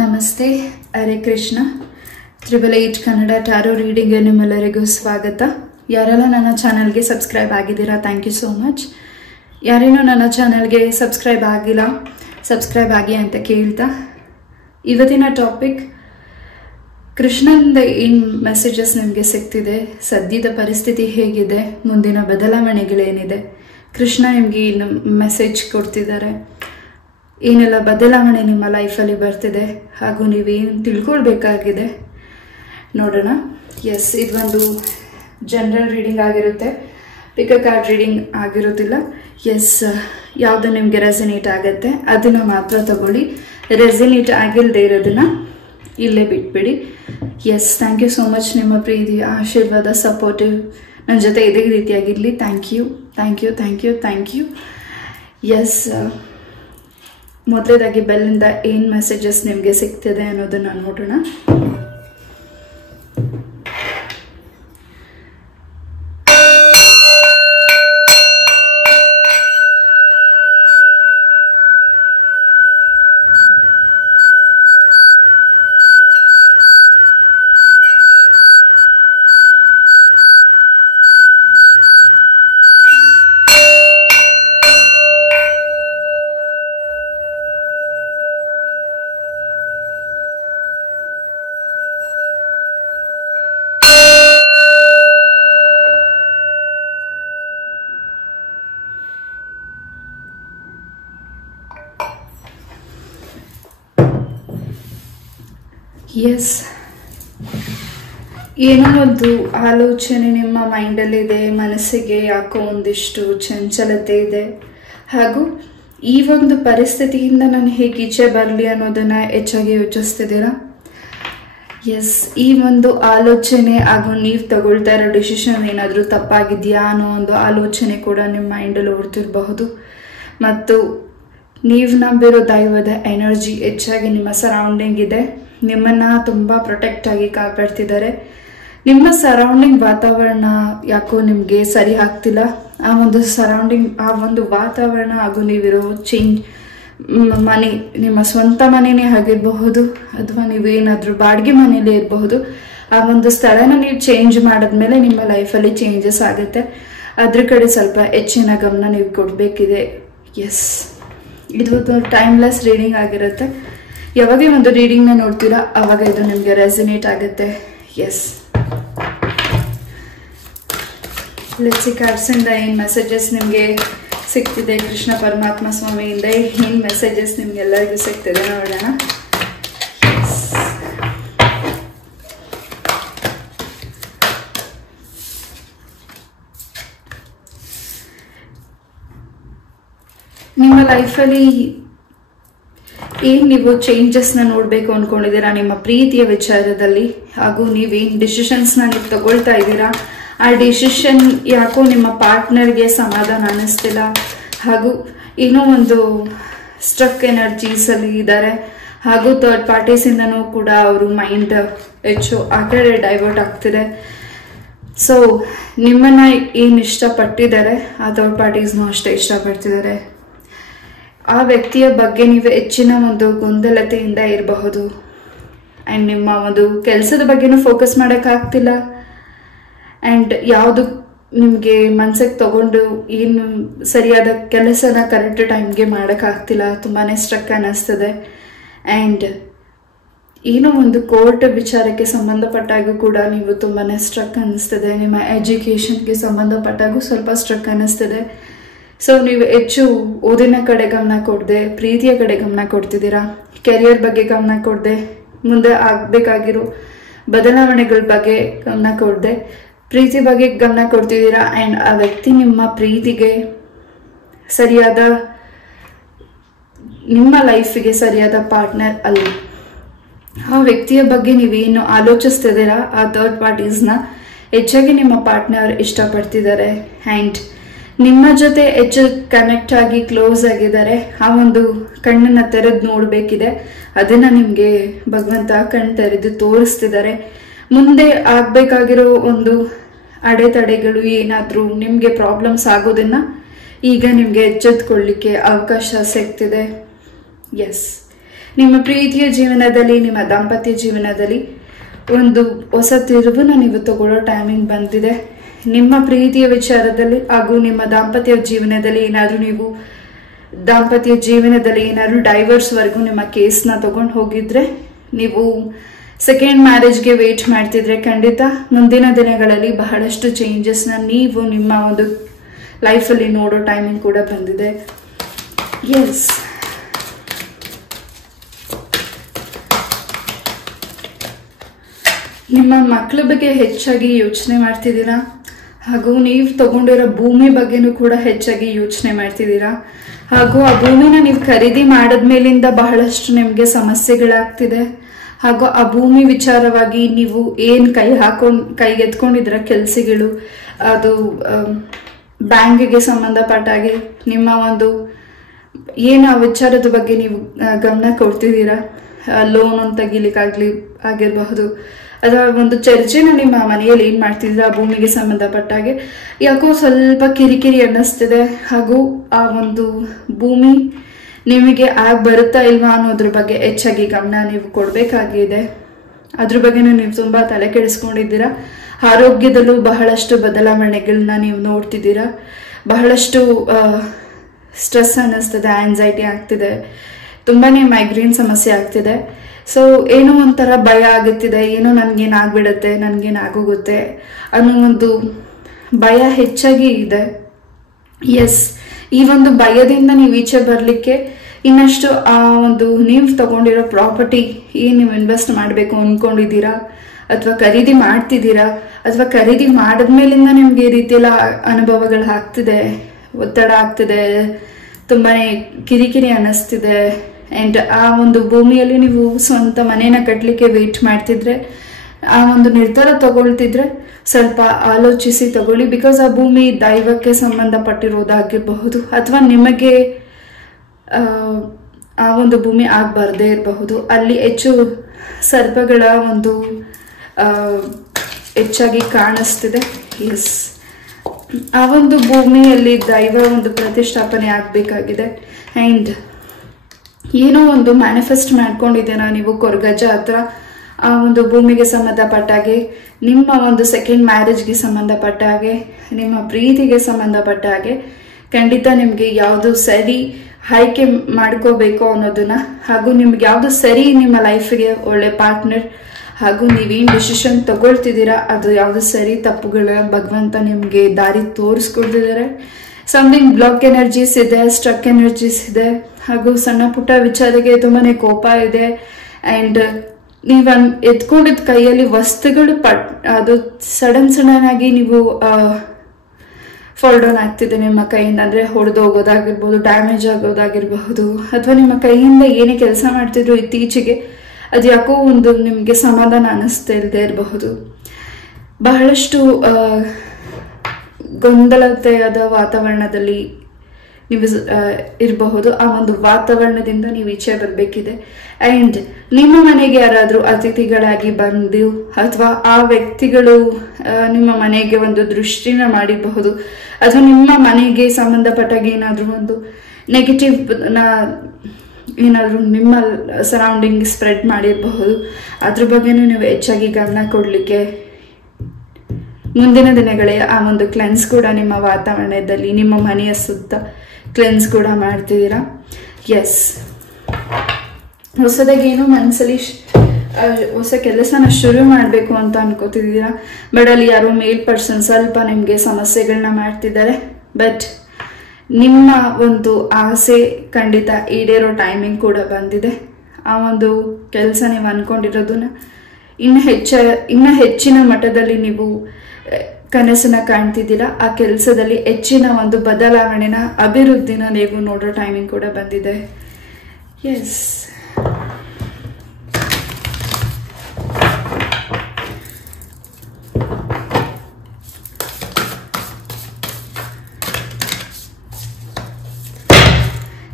ನಮಸ್ತೆ, ಹರೇ ಕೃಷ್ಣ. 888 ಕನ್ನಡ ಟ್ಯಾರೋ ರೀಡಿಂಗ್ಗೆ ನಿಮ್ಮೆಲ್ಲರಿಗೂ ಸ್ವಾಗತ. ಯಾರೆಲ್ಲ ನನ್ನ ಚಾನಲ್ಗೆ ಸಬ್ಸ್ಕ್ರೈಬ್ ಆಗಿದ್ದೀರಾ, ಥ್ಯಾಂಕ್ ಯು ಸೋ ಮಚ್. ಯಾರೇನೋ ನನ್ನ ಚಾನಲ್ಗೆ ಸಬ್ಸ್ಕ್ರೈಬ್ ಆಗಿಲ್ಲ, ಸಬ್ಸ್ಕ್ರೈಬ್ ಆಗಿ ಅಂತ ಕೇಳ್ತಾ, ಇವತ್ತಿನ ಟಾಪಿಕ್ ಕೃಷ್ಣನಿಂದ ಏನು ಮೆಸೇಜಸ್ ನಿಮಗೆ ಸಿಗ್ತಿದೆ, ಸದ್ಯದ ಪರಿಸ್ಥಿತಿ ಹೇಗಿದೆ, ಮುಂದಿನ ಬದಲಾವಣೆಗಳೇನಿದೆ, ಕೃಷ್ಣ ನಿಮಗೆ ಏನು ಮೆಸೇಜ್ ಕೊಡ್ತಿದ್ದಾರೆ, ಏನೆಲ್ಲ ಬದಲಾವಣೆ ನಿಮ್ಮ ಲೈಫಲ್ಲಿ ಬರ್ತಿದೆ, ಹಾಗೂ ನೀವೇನು ತಿಳ್ಕೊಳ್ಬೇಕಾಗಿದೆ ನೋಡೋಣ. ಎಸ್, ಇದೊಂದು ಜನರಲ್ ರೀಡಿಂಗ್ ಆಗಿರುತ್ತೆ, ಪಿಕ್ ಕಾರ್ಡ್ ರೀಡಿಂಗ್ ಆಗಿರೋದಿಲ್ಲ. ಎಸ್, ಯಾವುದು ನಿಮಗೆ ರೆಸಿನೇಟ್ ಆಗುತ್ತೆ ಅದನ್ನು ಮಾತ್ರ ತಗೊಳ್ಳಿ, ರೆಸಿನೇಟ್ ಆಗಿಲ್ಲದೆ ಇರೋದನ್ನ ಇಲ್ಲೇ ಬಿಟ್ಬಿಡಿ. Yes, thank you so much. ನಿಮ್ಮ ಪ್ರೀತಿ, ಆಶೀರ್ವಾದ, ಸಪೋರ್ಟಿವ್ ನನ್ನ ಜೊತೆ ಇದೇ ರೀತಿಯಾಗಿರಲಿ. Thank you, thank you, thank you, thank you. Yes, ಮೊದಲೇದಾಗಿ ಬೆಲ್ಲಿಂದ ಏನು ಮೆಸೇಜಸ್ ನಿಮಗೆ ಸಿಗ್ತಿದೆ ಅನ್ನೋದನ್ನ ನೋಡೋಣ. ಎಸ್, ಏನೋ ಒಂದು ಆಲೋಚನೆ ನಿಮ್ಮ ಮೈಂಡಲ್ಲಿದೆ, ಮನಸ್ಸಿಗೆ ಯಾಕೋ ಒಂದಿಷ್ಟು ಚಂಚಲತೆ ಇದೆ, ಹಾಗೂ ಈ ಒಂದು ಪರಿಸ್ಥಿತಿಯಿಂದ ನಾನು ಹೇಗೆ ಈಚೆ ಬರಲಿ ಅನ್ನೋದನ್ನ ಹೆಚ್ಚಾಗಿ ಯೋಚಿಸ್ತಿದ್ದೀರಾ. ಎಸ್, ಈ ಒಂದು ಆಲೋಚನೆ ಹಾಗೂ ನೀವು ತಗೊಳ್ತಾ ಇರೋ ಡಿಸಿಷನ್ ಏನಾದರೂ ತಪ್ಪಾಗಿದೆಯಾ ಅನ್ನೋ ಒಂದು ಆಲೋಚನೆ ಕೂಡ ನಿಮ್ಮ ಮೈಂಡಲ್ಲಿ ಓಡ್ತಿರಬಹುದು. ಮತ್ತು ನೀವು ನಂಬಿರೋ ದೈವದ ಎನರ್ಜಿ ಹೆಚ್ಚಾಗಿ ನಿಮ್ಮ ಸರೌಂಡಿಂಗ್ ಇದೆ, ನಿಮ್ಮನ್ನು ತುಂಬ ಪ್ರೊಟೆಕ್ಟ್ ಆಗಿ ಕಾಪಾಡ್ತಿದ್ದಾರೆ. ನಿಮ್ಮ ಸರೌಂಡಿಂಗ್ ವಾತಾವರಣ ಯಾಕೋ ನಿಮಗೆ ಸರಿ ಆಗ್ತಿಲ್ಲ. ಆ ಒಂದು ಸರೌಂಡಿಂಗ್, ಆ ಒಂದು ವಾತಾವರಣ ಹಾಗೂ ನೀವಿರೋ ಮನೆ, ನಿಮ್ಮ ಸ್ವಂತ ಮನೆಯೇ ಆಗಿರಬಹುದು ಅಥವಾ ನೀವೇನಾದರೂ ಬಾಡಿಗೆ ಮನೆಯಲ್ಲೇ ಇರಬಹುದು. ಆ ಒಂದು ಸ್ಥಳನ ನೀವು ಚೇಂಜ್ ಮಾಡಿದ್ಮೇಲೆ ನಿಮ್ಮ ಲೈಫಲ್ಲಿ ಚೇಂಜಸ್ ಆಗುತ್ತೆ. ಅದ್ರ ಕಡೆ ಸ್ವಲ್ಪ ಹೆಚ್ಚಿನ ಗಮನ ನೀವು ಕೊಡಬೇಕಿದೆ. ಎಸ್, ಇದು ಟೈಮ್ಲೆಸ್ ರೀಡಿಂಗ್ ಆಗಿರುತ್ತೆ. ಯಾವಾಗ ಒಂದು ರೀಡಿಂಗ್ನ ನೋಡ್ತೀರಾ ಆವಾಗ ಇದು ನಿಮಗೆ ರೆಸಿನೇಟ್ ಆಗುತ್ತೆ. ಎಸ್, ಲೆಟ್ಸ್ ಸಿ ಕಾರ್ಡ್ಸಿಂದ ಏನು ಮೆಸೇಜಸ್ ನಿಮಗೆ ಸಿಗ್ತಿದೆ, ಕೃಷ್ಣ ಪರಮಾತ್ಮ ಸ್ವಾಮಿಯಿಂದ ಏನು ಮೆಸೇಜಸ್ ನಿಮ್ಗೆಲ್ಲರಿಗೂ ಸಿಗ್ತಿದೆ ನೋಡೋಣ. ನಿಮ್ಮ ಲೈಫಲ್ಲಿ ಏನು ನೀವು ಚೇಂಜಸ್ನ ನೋಡಬೇಕು ಅಂದ್ಕೊಂಡಿದ್ದೀರಾ ನಿಮ್ಮ ಪ್ರೀತಿಯ ವಿಚಾರದಲ್ಲಿ, ಹಾಗೂ ನೀವೇನು ಡಿಸಿಷನ್ಸ್ನ ನೀವು ತಗೊಳ್ತಾ ಇದ್ದೀರಾ, ಆ ಡಿಸಿಷನ್ ಯಾಕೋ ನಿಮ್ಮ ಪಾರ್ಟ್ನರ್ಗೆ ಸಮಾಧಾನ ಅನ್ನಿಸ್ತಿಲ್ಲ, ಹಾಗೂ ಏನೋ ಒಂದು ಸ್ಟ್ರಕ್ ಎನರ್ಜೀಸಲ್ಲಿ ಇದ್ದಾರೆ, ಹಾಗೂ ಥರ್ಡ್ ಪಾರ್ಟೀಸಿಂದನೂ ಕೂಡ ಅವರು ಮೈಂಡ್ ಹೆಚ್ಚು ಆ ಕಡೆ ಡೈವರ್ಟ್ ಆಗ್ತಿದೆ. ಸೊ ನಿಮ್ಮನ್ನು ಏನು ಇಷ್ಟಪಟ್ಟಿದ್ದಾರೆ ಆ ಥರ್ಡ್ ಪಾರ್ಟೀಸ್ನೂ ಅಷ್ಟೇ ಇಷ್ಟಪಡ್ತಿದ್ದಾರೆ. ಆ ವ್ಯಕ್ತಿಯ ಬಗ್ಗೆ ನೀವು ಹೆಚ್ಚಿನ ಒಂದು ಗೊಂದಲತೆಯಿಂದ ಇರಬಹುದು. ಆ್ಯಂಡ್ ನಿಮ್ಮ ಒಂದು ಕೆಲಸದ ಬಗ್ಗೆನೂ ಫೋಕಸ್ ಮಾಡೋಕ್ಕಾಗ್ತಿಲ್ಲ. ಆ್ಯಂಡ್ ಯಾವುದು ನಿಮಗೆ ಮನಸ್ಸಿಗೆ ತಗೊಂಡು ಏನು ಸರಿಯಾದ ಕೆಲಸನ ಕರೆಕ್ಟ್ ಟೈಮ್ಗೆ ಮಾಡೋಕ್ಕಾಗ್ತಿಲ್ಲ, ತುಂಬಾ ಸ್ಟ್ರಕ್ ಅನ್ನಿಸ್ತದೆ. ಆ್ಯಂಡ್ ಏನೋ ಒಂದು ಕೋರ್ಟ್ ವಿಚಾರಕ್ಕೆ ಸಂಬಂಧಪಟ್ಟಾಗೂ ಕೂಡ ನೀವು ತುಂಬಾ ಸ್ಟ್ರಕ್ ಅನ್ನಿಸ್ತದೆ. ನಿಮ್ಮ ಎಜುಕೇಷನ್ಗೆ ಸಂಬಂಧಪಟ್ಟಾಗೂ ಸ್ವಲ್ಪ ಸ್ಟ್ರಕ್ ಅನ್ನಿಸ್ತದೆ. ಸೊ ನೀವು ಹೆಚ್ಚು ಓದಿನ ಕಡೆ ಗಮನ ಕೊಡದೆ ಪ್ರೀತಿಯ ಕಡೆ ಗಮನ ಕೊಡ್ತಿದ್ದೀರಾ, ಕೆರಿಯರ್ ಬಗ್ಗೆ ಗಮನ ಕೊಡದೆ ಮುಂದೆ ಆಗಬೇಕಾಗಿರೋ ಬದಲಾವಣೆಗಳ ಬಗ್ಗೆ ಗಮನ ಕೊಡದೆ ಪ್ರೀತಿ ಬಗ್ಗೆ ಗಮನ ಕೊಡ್ತಿದ್ದೀರಾ. ಆ್ಯಂಡ್ ಆ ವ್ಯಕ್ತಿ ನಿಮ್ಮ ಪ್ರೀತಿಗೆ ಸರಿಯಾದ, ನಿಮ್ಮ ಲೈಫಿಗೆ ಸರಿಯಾದ ಪಾರ್ಟ್ನರ್ ಅಲ್ಲ. ಆ ವ್ಯಕ್ತಿಯ ಬಗ್ಗೆ ನೀವೇನು ಆಲೋಚಿಸ್ತಿದ್ದೀರಾ ಆ ಥರ್ಡ್ ಪಾರ್ಟೀಸ್ನ ಹೆಚ್ಚಾಗಿ ನಿಮ್ಮ ಪಾರ್ಟ್ನರ್ ಇಷ್ಟಪಡ್ತಿದ್ದಾರೆ. ಆ್ಯಂಡ್ ನಿಮ್ಮ ಜೊತೆ ಹೆಚ್ಚು ಕನೆಕ್ಟ್ ಆಗಿ ಕ್ಲೋಸ್ ಆಗಿದ್ದಾರೆ. ಆ ಒಂದು ಕಣ್ಣನ್ನು ತೆರೆದು ನೋಡಬೇಕಿದೆ, ಅದನ್ನು ನಿಮಗೆ ಭಗವಂತ ಕಣ್ಣು ತೆರೆದು ತೋರಿಸ್ತಿದ್ದಾರೆ. ಮುಂದೆ ಆಗಬೇಕಾಗಿರೋ ಒಂದು ಅಡೆತಡೆಗಳು ಏನಾದರೂ ನಿಮಗೆ ಪ್ರಾಬ್ಲಮ್ಸ್ ಆಗೋದನ್ನು ಈಗ ನಿಮಗೆ ಎಚ್ಚೆತ್ತುಕೊಳ್ಳಿಕ್ಕೆ ಅವಕಾಶ ಸಿಗ್ತಿದೆ. ಎಸ್, ನಿಮ್ಮ ಪ್ರೀತಿಯ ಜೀವನದಲ್ಲಿ, ನಿಮ್ಮ ದಾಂಪತ್ಯ ಜೀವನದಲ್ಲಿ ಒಂದು ಹೊಸ ತಿರುವನ್ನು ನೀವು ತಗೊಳ್ಳೋ ಟೈಮಿಂಗ್ ಬಂದಿದೆ. ನಿಮ್ಮ ಪ್ರೀತಿಯ ವಿಚಾರದಲ್ಲಿ ಹಾಗೂ ನಿಮ್ಮ ದಾಂಪತ್ಯ ಜೀವನದಲ್ಲಿ ಏನಾದರೂ ಡೈವರ್ಸ್ ವರೆಗೂ ನಿಮ್ಮ ಕೇಸ್ನ ತಗೊಂಡು ಹೋಗಿದ್ರೆ, ನೀವು ಸೆಕೆಂಡ್ ಮ್ಯಾರೇಜ್ಗೆ ವೇಟ್ ಮಾಡ್ತಿದ್ರೆ, ಖಂಡಿತ ಮುಂದಿನ ದಿನಗಳಲ್ಲಿ ಬಹಳಷ್ಟು ಚೇಂಜಸ್ನ ನೀವು ನಿಮ್ಮ ಒಂದು ಲೈಫಲ್ಲಿ ನೋಡೋ ಟೈಮಿಂಗ್ ಕೂಡ ಬಂದಿದೆ. ಎಸ್, ನಿಮ್ಮ ಮಕ್ಕಳ ಬಗ್ಗೆ ಹೆಚ್ಚಾಗಿ ಯೋಚನೆ ಮಾಡ್ತಿದ್ದೀರಾ, ಹಾಗೂ ನೀವು ತಗೊಂಡಿರೋ ಭೂಮಿ ಬಗ್ಗೆನೂ ಕೂಡ ಹೆಚ್ಚಾಗಿ ಯೋಚನೆ ಮಾಡ್ತಿದ್ದೀರಾ. ಹಾಗೂ ಆ ಭೂಮಿನ ನೀವು ಖರೀದಿ ಮಾಡಿದ್ಮೇಲಿಂದ ಬಹಳಷ್ಟು ನಿಮಗೆ ಸಮಸ್ಯೆಗಳಾಗ್ತಿದೆ. ಹಾಗೂ ಆ ಭೂಮಿ ವಿಚಾರವಾಗಿ ನೀವು ಏನು ಕೈಗೆತ್ಕೊಂಡಿದ್ರ ಕೆಲಸಗಳು, ಅದು ಬ್ಯಾಂಕಿಗೆ ಸಂಬಂಧಪಟ್ಟ ಹಾಗೆ ನಿಮ್ಮ ಒಂದು ಏನು ಆ ವಿಚಾರದ ಬಗ್ಗೆ ನೀವು ಗಮನ ಕೊಡ್ತಿದ್ದೀರಾ, ಲೋನ್ ಅಂತ ಆಗಿರಬಹುದು, ಅಥವಾ ಒಂದು ಚರ್ಚೆನ ನಿಮ್ಮ ಮನೆಯಲ್ಲಿ ಏನು ಮಾಡ್ತಿದ್ದೀರಾ ಆ ಭೂಮಿಗೆ ಸಂಬಂಧಪಟ್ಟಾಗೆ, ಯಾಕೋ ಸ್ವಲ್ಪ ಕಿರಿಕಿರಿ ಅನ್ನಿಸ್ತಿದೆ. ಹಾಗೂ ಆ ಒಂದು ಭೂಮಿ ನಿಮಗೆ ಬರುತ್ತಾ ಇಲ್ವಾ ಅನ್ನೋದ್ರ ಬಗ್ಗೆ ಹೆಚ್ಚಾಗಿ ಗಮನ ನೀವು ಕೊಡಬೇಕಾಗಿದೆ. ಅದ್ರ ಬಗ್ಗೆನೂ ನೀವು ತುಂಬ ತಲೆ ಕೆಡಿಸ್ಕೊಂಡಿದ್ದೀರಾ. ಆರೋಗ್ಯದಲ್ಲೂ ಬಹಳಷ್ಟು ಬದಲಾವಣೆಗಳನ್ನ ನೀವು ನೋಡ್ತಿದ್ದೀರಾ. ಬಹಳಷ್ಟು ಸ್ಟ್ರೆಸ್ ಅನ್ನಿಸ್ತದೆ, ಆಂಗ್ಸೈಟಿ ಆಗ್ತಿದೆ, ತುಂಬಾ ಮೈಗ್ರೇನ್ ಸಮಸ್ಯೆ ಆಗ್ತಿದೆ. ಸೊ ಏನೋ ಒಂಥರ ಭಯ ಆಗುತ್ತಿದೆ, ಏನೋ ನನಗೇನಾಗ್ಬಿಡತ್ತೆ, ನನಗೇನಾಗೋಗುತ್ತೆ ಅನ್ನೋ ಒಂದು ಭಯ ಹೆಚ್ಚಾಗಿ ಇದೆ. ಎಸ್, ಈ ಒಂದು ಭಯದಿಂದ ನೀವು ಈಚೆ ಬರಲಿಕ್ಕೆ ಇನ್ನಷ್ಟು ಆ ಒಂದು ನೀವು ತಗೊಂಡಿರೋ ಪ್ರಾಪರ್ಟಿ ಏನು ನೀವು ಇನ್ವೆಸ್ಟ್ ಮಾಡಬೇಕು ಅಂದ್ಕೊಂಡಿದ್ದೀರಾ, ಅಥವಾ ಖರೀದಿ ಮಾಡ್ತಿದ್ದೀರಾ, ಅಥವಾ ಖರೀದಿ ಮಾಡಿದ್ಮೇಲಿಂದ ನಿಮ್ಗೆ ಈ ರೀತಿಯೆಲ್ಲ ಅನುಭವಗಳು ಆಗ್ತಿದೆ, ಒತ್ತಡ ಆಗ್ತಿದೆ, ತುಂಬಾ ಕಿರಿಕಿರಿ ಅನ್ನಿಸ್ತಿದೆ. ಆ್ಯಂಡ್ ಆ ಒಂದು ಭೂಮಿಯಲ್ಲಿ ನೀವು ಸ್ವಂತ ಮನೇನ ಕಟ್ಟಲಿಕ್ಕೆ ವೇಟ್ ಮಾಡ್ತಿದ್ರೆ, ಆ ಒಂದು ನಿರ್ಧಾರ ತಗೊಳ್ತಿದ್ರೆ ಸ್ವಲ್ಪ ಆಲೋಚಿಸಿ ತಗೊಳ್ಳಿ. ಬಿಕಾಸ್ ಆ ಭೂಮಿ ದೈವಕ್ಕೆ ಸಂಬಂಧಪಟ್ಟಿರೋದಾಗಿರಬಹುದು, ಅಥವಾ ನಿಮಗೆ ಆ ಒಂದು ಭೂಮಿ ಆಗಬಾರ್ದೇ ಇರಬಹುದು. ಅಲ್ಲಿ ಹೆಚ್ಚು ಸರ್ಪಗಳ ಒಂದು ಹೆಚ್ಚಾಗಿ ಕಾಣಿಸ್ತಿದೆ. ಎಸ್, ಆ ಒಂದು ಭೂಮಿಯಲ್ಲಿ ದೈವ ಒಂದು ಪ್ರತಿಷ್ಠಾಪನೆ ಆಗಬೇಕಾಗಿದೆ. ಆ್ಯಂಡ್ ಏನೋ ಒಂದು ಮ್ಯಾನಿಫೆಸ್ಟ್ ಮಾಡ್ಕೊಂಡಿದ್ದೀರಾ ನೀವು ಕೊರಗಜ್ಜ ಹತ್ರ, ಆ ಒಂದು ಭೂಮಿಗೆ ಸಂಬಂಧಪಟ್ಟ ಹಾಗೆ, ನಿಮ್ಮ ಒಂದು ಸೆಕೆಂಡ್ ಮ್ಯಾರೇಜ್ಗೆ ಸಂಬಂಧಪಟ್ಟ ಹಾಗೆ, ನಿಮ್ಮ ಪ್ರೀತಿಗೆ ಸಂಬಂಧಪಟ್ಟ ಹಾಗೆ. ಖಂಡಿತ ನಿಮಗೆ ಯಾವುದು ಸರಿ ಆಯ್ಕೆ ಮಾಡ್ಕೋಬೇಕು ಅನ್ನೋದನ್ನ, ಹಾಗೂ ನಿಮ್ಗೆ ಯಾವುದು ಸರಿ ನಿಮ್ಮ ಲೈಫಿಗೆ ಒಳ್ಳೆ ಪಾರ್ಟ್ನರ್, ಹಾಗೂ ನೀವೇನು ಡಿಸಿಷನ್ ತಗೊಳ್ತಿದ್ದೀರಾ ಅದು ಯಾವುದು ಸರಿ ತಪ್ಪುಗಳ ಭಗವಂತ ನಿಮಗೆ ದಾರಿ ತೋರಿಸ್ಕೊಡ್ತಿದ್ದಾರೆ. ಸಮಥಿಂಗ್ ಬ್ಲಾಕ್ ಎನರ್ಜೀಸ್ ಇದೆ, ಸ್ಟ್ರಕ್ ಎನರ್ಜೀಸ್ ಇದೆ, ಹಾಗೂ ಸಣ್ಣ ಪುಟ್ಟ ವಿಚಾರಕ್ಕೆ ತುಂಬಾನೇ ಕೋಪ ಇದೆ. ಆ್ಯಂಡ್ ನೀವು ಎತ್ಕೊಂಡಿದ್ದ ಕೈಯಲ್ಲಿ ವಸ್ತುಗಳು ಅದು ಸಡನ್ ಆಗಿ ನೀವು ಫಾಲ್ ಡೌನ್ ಆಗ್ತಿದೆ ನಿಮ್ಮ ಕೈಯಿಂದ. ಅಂದರೆ ಹೊಡೆದೋಗೋದಾಗಿರ್ಬೋದು, ಡ್ಯಾಮೇಜ್ ಆಗೋದಾಗಿರಬಹುದು, ಅಥವಾ ನಿಮ್ಮ ಕೈಯಿಂದ ಏನೇ ಕೆಲಸ ಮಾಡ್ತಿದ್ರು ಇತ್ತೀಚೆಗೆ ಅದು ಯಾಕೋ ಒಂದು ನಿಮಗೆ ಸಮಾಧಾನ ಅನ್ನಿಸ್ತಾ ಇಲ್ಲದೆ ಇರಬಹುದು. ಬಹಳಷ್ಟು ಗೊಂದಲತೆಯಾದ ವಾತಾವರಣದಲ್ಲಿ ನೀವು ಇರಬಹುದು. ಆ ಒಂದು ವಾತಾವರಣದಿಂದ ನೀವು ಈಚೆ ಬರಬೇಕಿದೆ. ಆ್ಯಂಡ್ ನಿಮ್ಮ ಮನೆಗೆ ಯಾರಾದರೂ ಅತಿಥಿಗಳಾಗಿ ಬಂದು, ಅಥವಾ ಆ ವ್ಯಕ್ತಿಗಳು ನಿಮ್ಮ ಮನೆಗೆ ಒಂದು ದೃಷ್ಟಿನ ಮಾಡಿರಬಹುದು, ಅಥವಾ ನಿಮ್ಮ ಮನೆಗೆ ಸಂಬಂಧಪಟ್ಟಾಗ ಏನಾದರೂ ಒಂದು ನೆಗೆಟಿವ್ ಏನಾದರೂ ನಿಮ್ಮ ಸರೌಂಡಿಂಗ್ ಸ್ಪ್ರೆಡ್ ಮಾಡಿರಬಹುದು. ಅದ್ರ ಬಗ್ಗೆನೂ ನೀವು ಹೆಚ್ಚಾಗಿ ಗಮನ ಕೊಡಲಿಕ್ಕೆ ಮುಂದಿನ ದಿನಗಳೇ ಆ ಒಂದು ಕ್ಲೆನ್ಸ್ ಕೂಡ ನಿಮ್ಮ ವಾತಾವರಣದಲ್ಲಿ, ನಿಮ್ಮ ಮನೆಯ ಸುತ್ತ ಕ್ಲೆನ್ಸ್ ಕೂಡ ಮಾಡ್ತಿದ್ದೀರಾ. ಎಸ್, ಹೊಸದಾಗಿ ಏನೋ ಮನಸ್ಸಲ್ಲಿ ಹೊಸ ಕೆಲಸನ ಶುರು ಮಾಡಬೇಕು ಅಂತ ಅನ್ಕೋತಿದ್ದೀರಾ. ಬಟ್ ಅಲ್ಲಿ ಯಾರೋ ಮೇಲ್ ಪರ್ಸನ್ ಸ್ವಲ್ಪ ನಿಮಗೆ ಸಮಸ್ಯೆಗಳನ್ನ ಮಾಡ್ತಿದ್ದಾರೆ. ಬಟ್ ನಿಮ್ಮ ಒಂದು ಆಸೆ ಖಂಡಿತ ಈಡೇರೋ ಟೈಮಿಂಗ್ ಕೂಡ ಬಂದಿದೆ. ಆ ಒಂದು ಕೆಲಸ ನೀವು ಅನ್ಕೊಂಡಿರೋದನ್ನ ಇನ್ನು ಹೆಚ್ಚಿನ ಮಟ್ಟದಲ್ಲಿ ನೀವು ಕನಸನ್ನ ಕಾಣ್ತಿದ್ದೀರಾ. ಆ ಕೆಲಸದಲ್ಲಿ ಹೆಚ್ಚಿನ ಒಂದು ಬದಲಾವಣೆನ, ಅಭಿವೃದ್ಧಿನ ನೀವು ನೋಡೋ ಟೈಮಿಂಗ್ ಕೂಡ ಬಂದಿದೆ. ಎಸ್,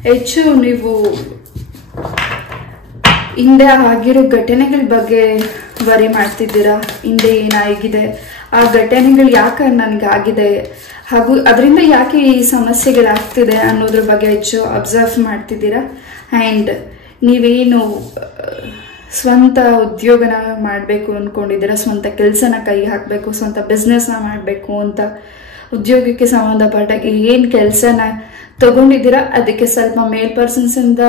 ಹೆಚ್ಚು ನೀವು ಹಿಂದೆ ಆಗಿರೋ ಘಟನೆಗಳ ಬಗ್ಗೆ ವರಿ ಮಾಡ್ತಿದ್ದೀರಾ. ಹಿಂದೆ ಏನಾಗಿದೆ, ಆ ಘಟನೆಗಳು ಯಾಕೆ ನನಗಾಗಿದೆ, ಹಾಗೂ ಅದರಿಂದ ಯಾಕೆ ಈ ಸಮಸ್ಯೆಗಳಾಗ್ತಿದೆ ಅನ್ನೋದ್ರ ಬಗ್ಗೆ ಹೆಚ್ಚು ಅಬ್ಸರ್ವ್ ಮಾಡ್ತಿದ್ದೀರಾ. ಆ್ಯಂಡ್ ನೀವೇನು ಸ್ವಂತ ಉದ್ಯೋಗನ ಮಾಡಬೇಕು ಅಂದ್ಕೊಂಡಿದ್ದೀರಾ, ಸ್ವಂತ ಕೆಲಸನ ಕೈ ಹಾಕಬೇಕು, ಸ್ವಂತ ಬಿಸ್ನೆಸ್ನ ಮಾಡಬೇಕು ಅಂತ ಉದ್ಯೋಗಕ್ಕೆ ಸಂಬಂಧಪಟ್ಟಾಗ ಏನು ಕೆಲಸನ ತಗೊಂಡಿದ್ದೀರಾ ಅದಕ್ಕೆ ಸ್ವಲ್ಪ ಮೇಲ್ ಪರ್ಸನ್ಸಿಂದ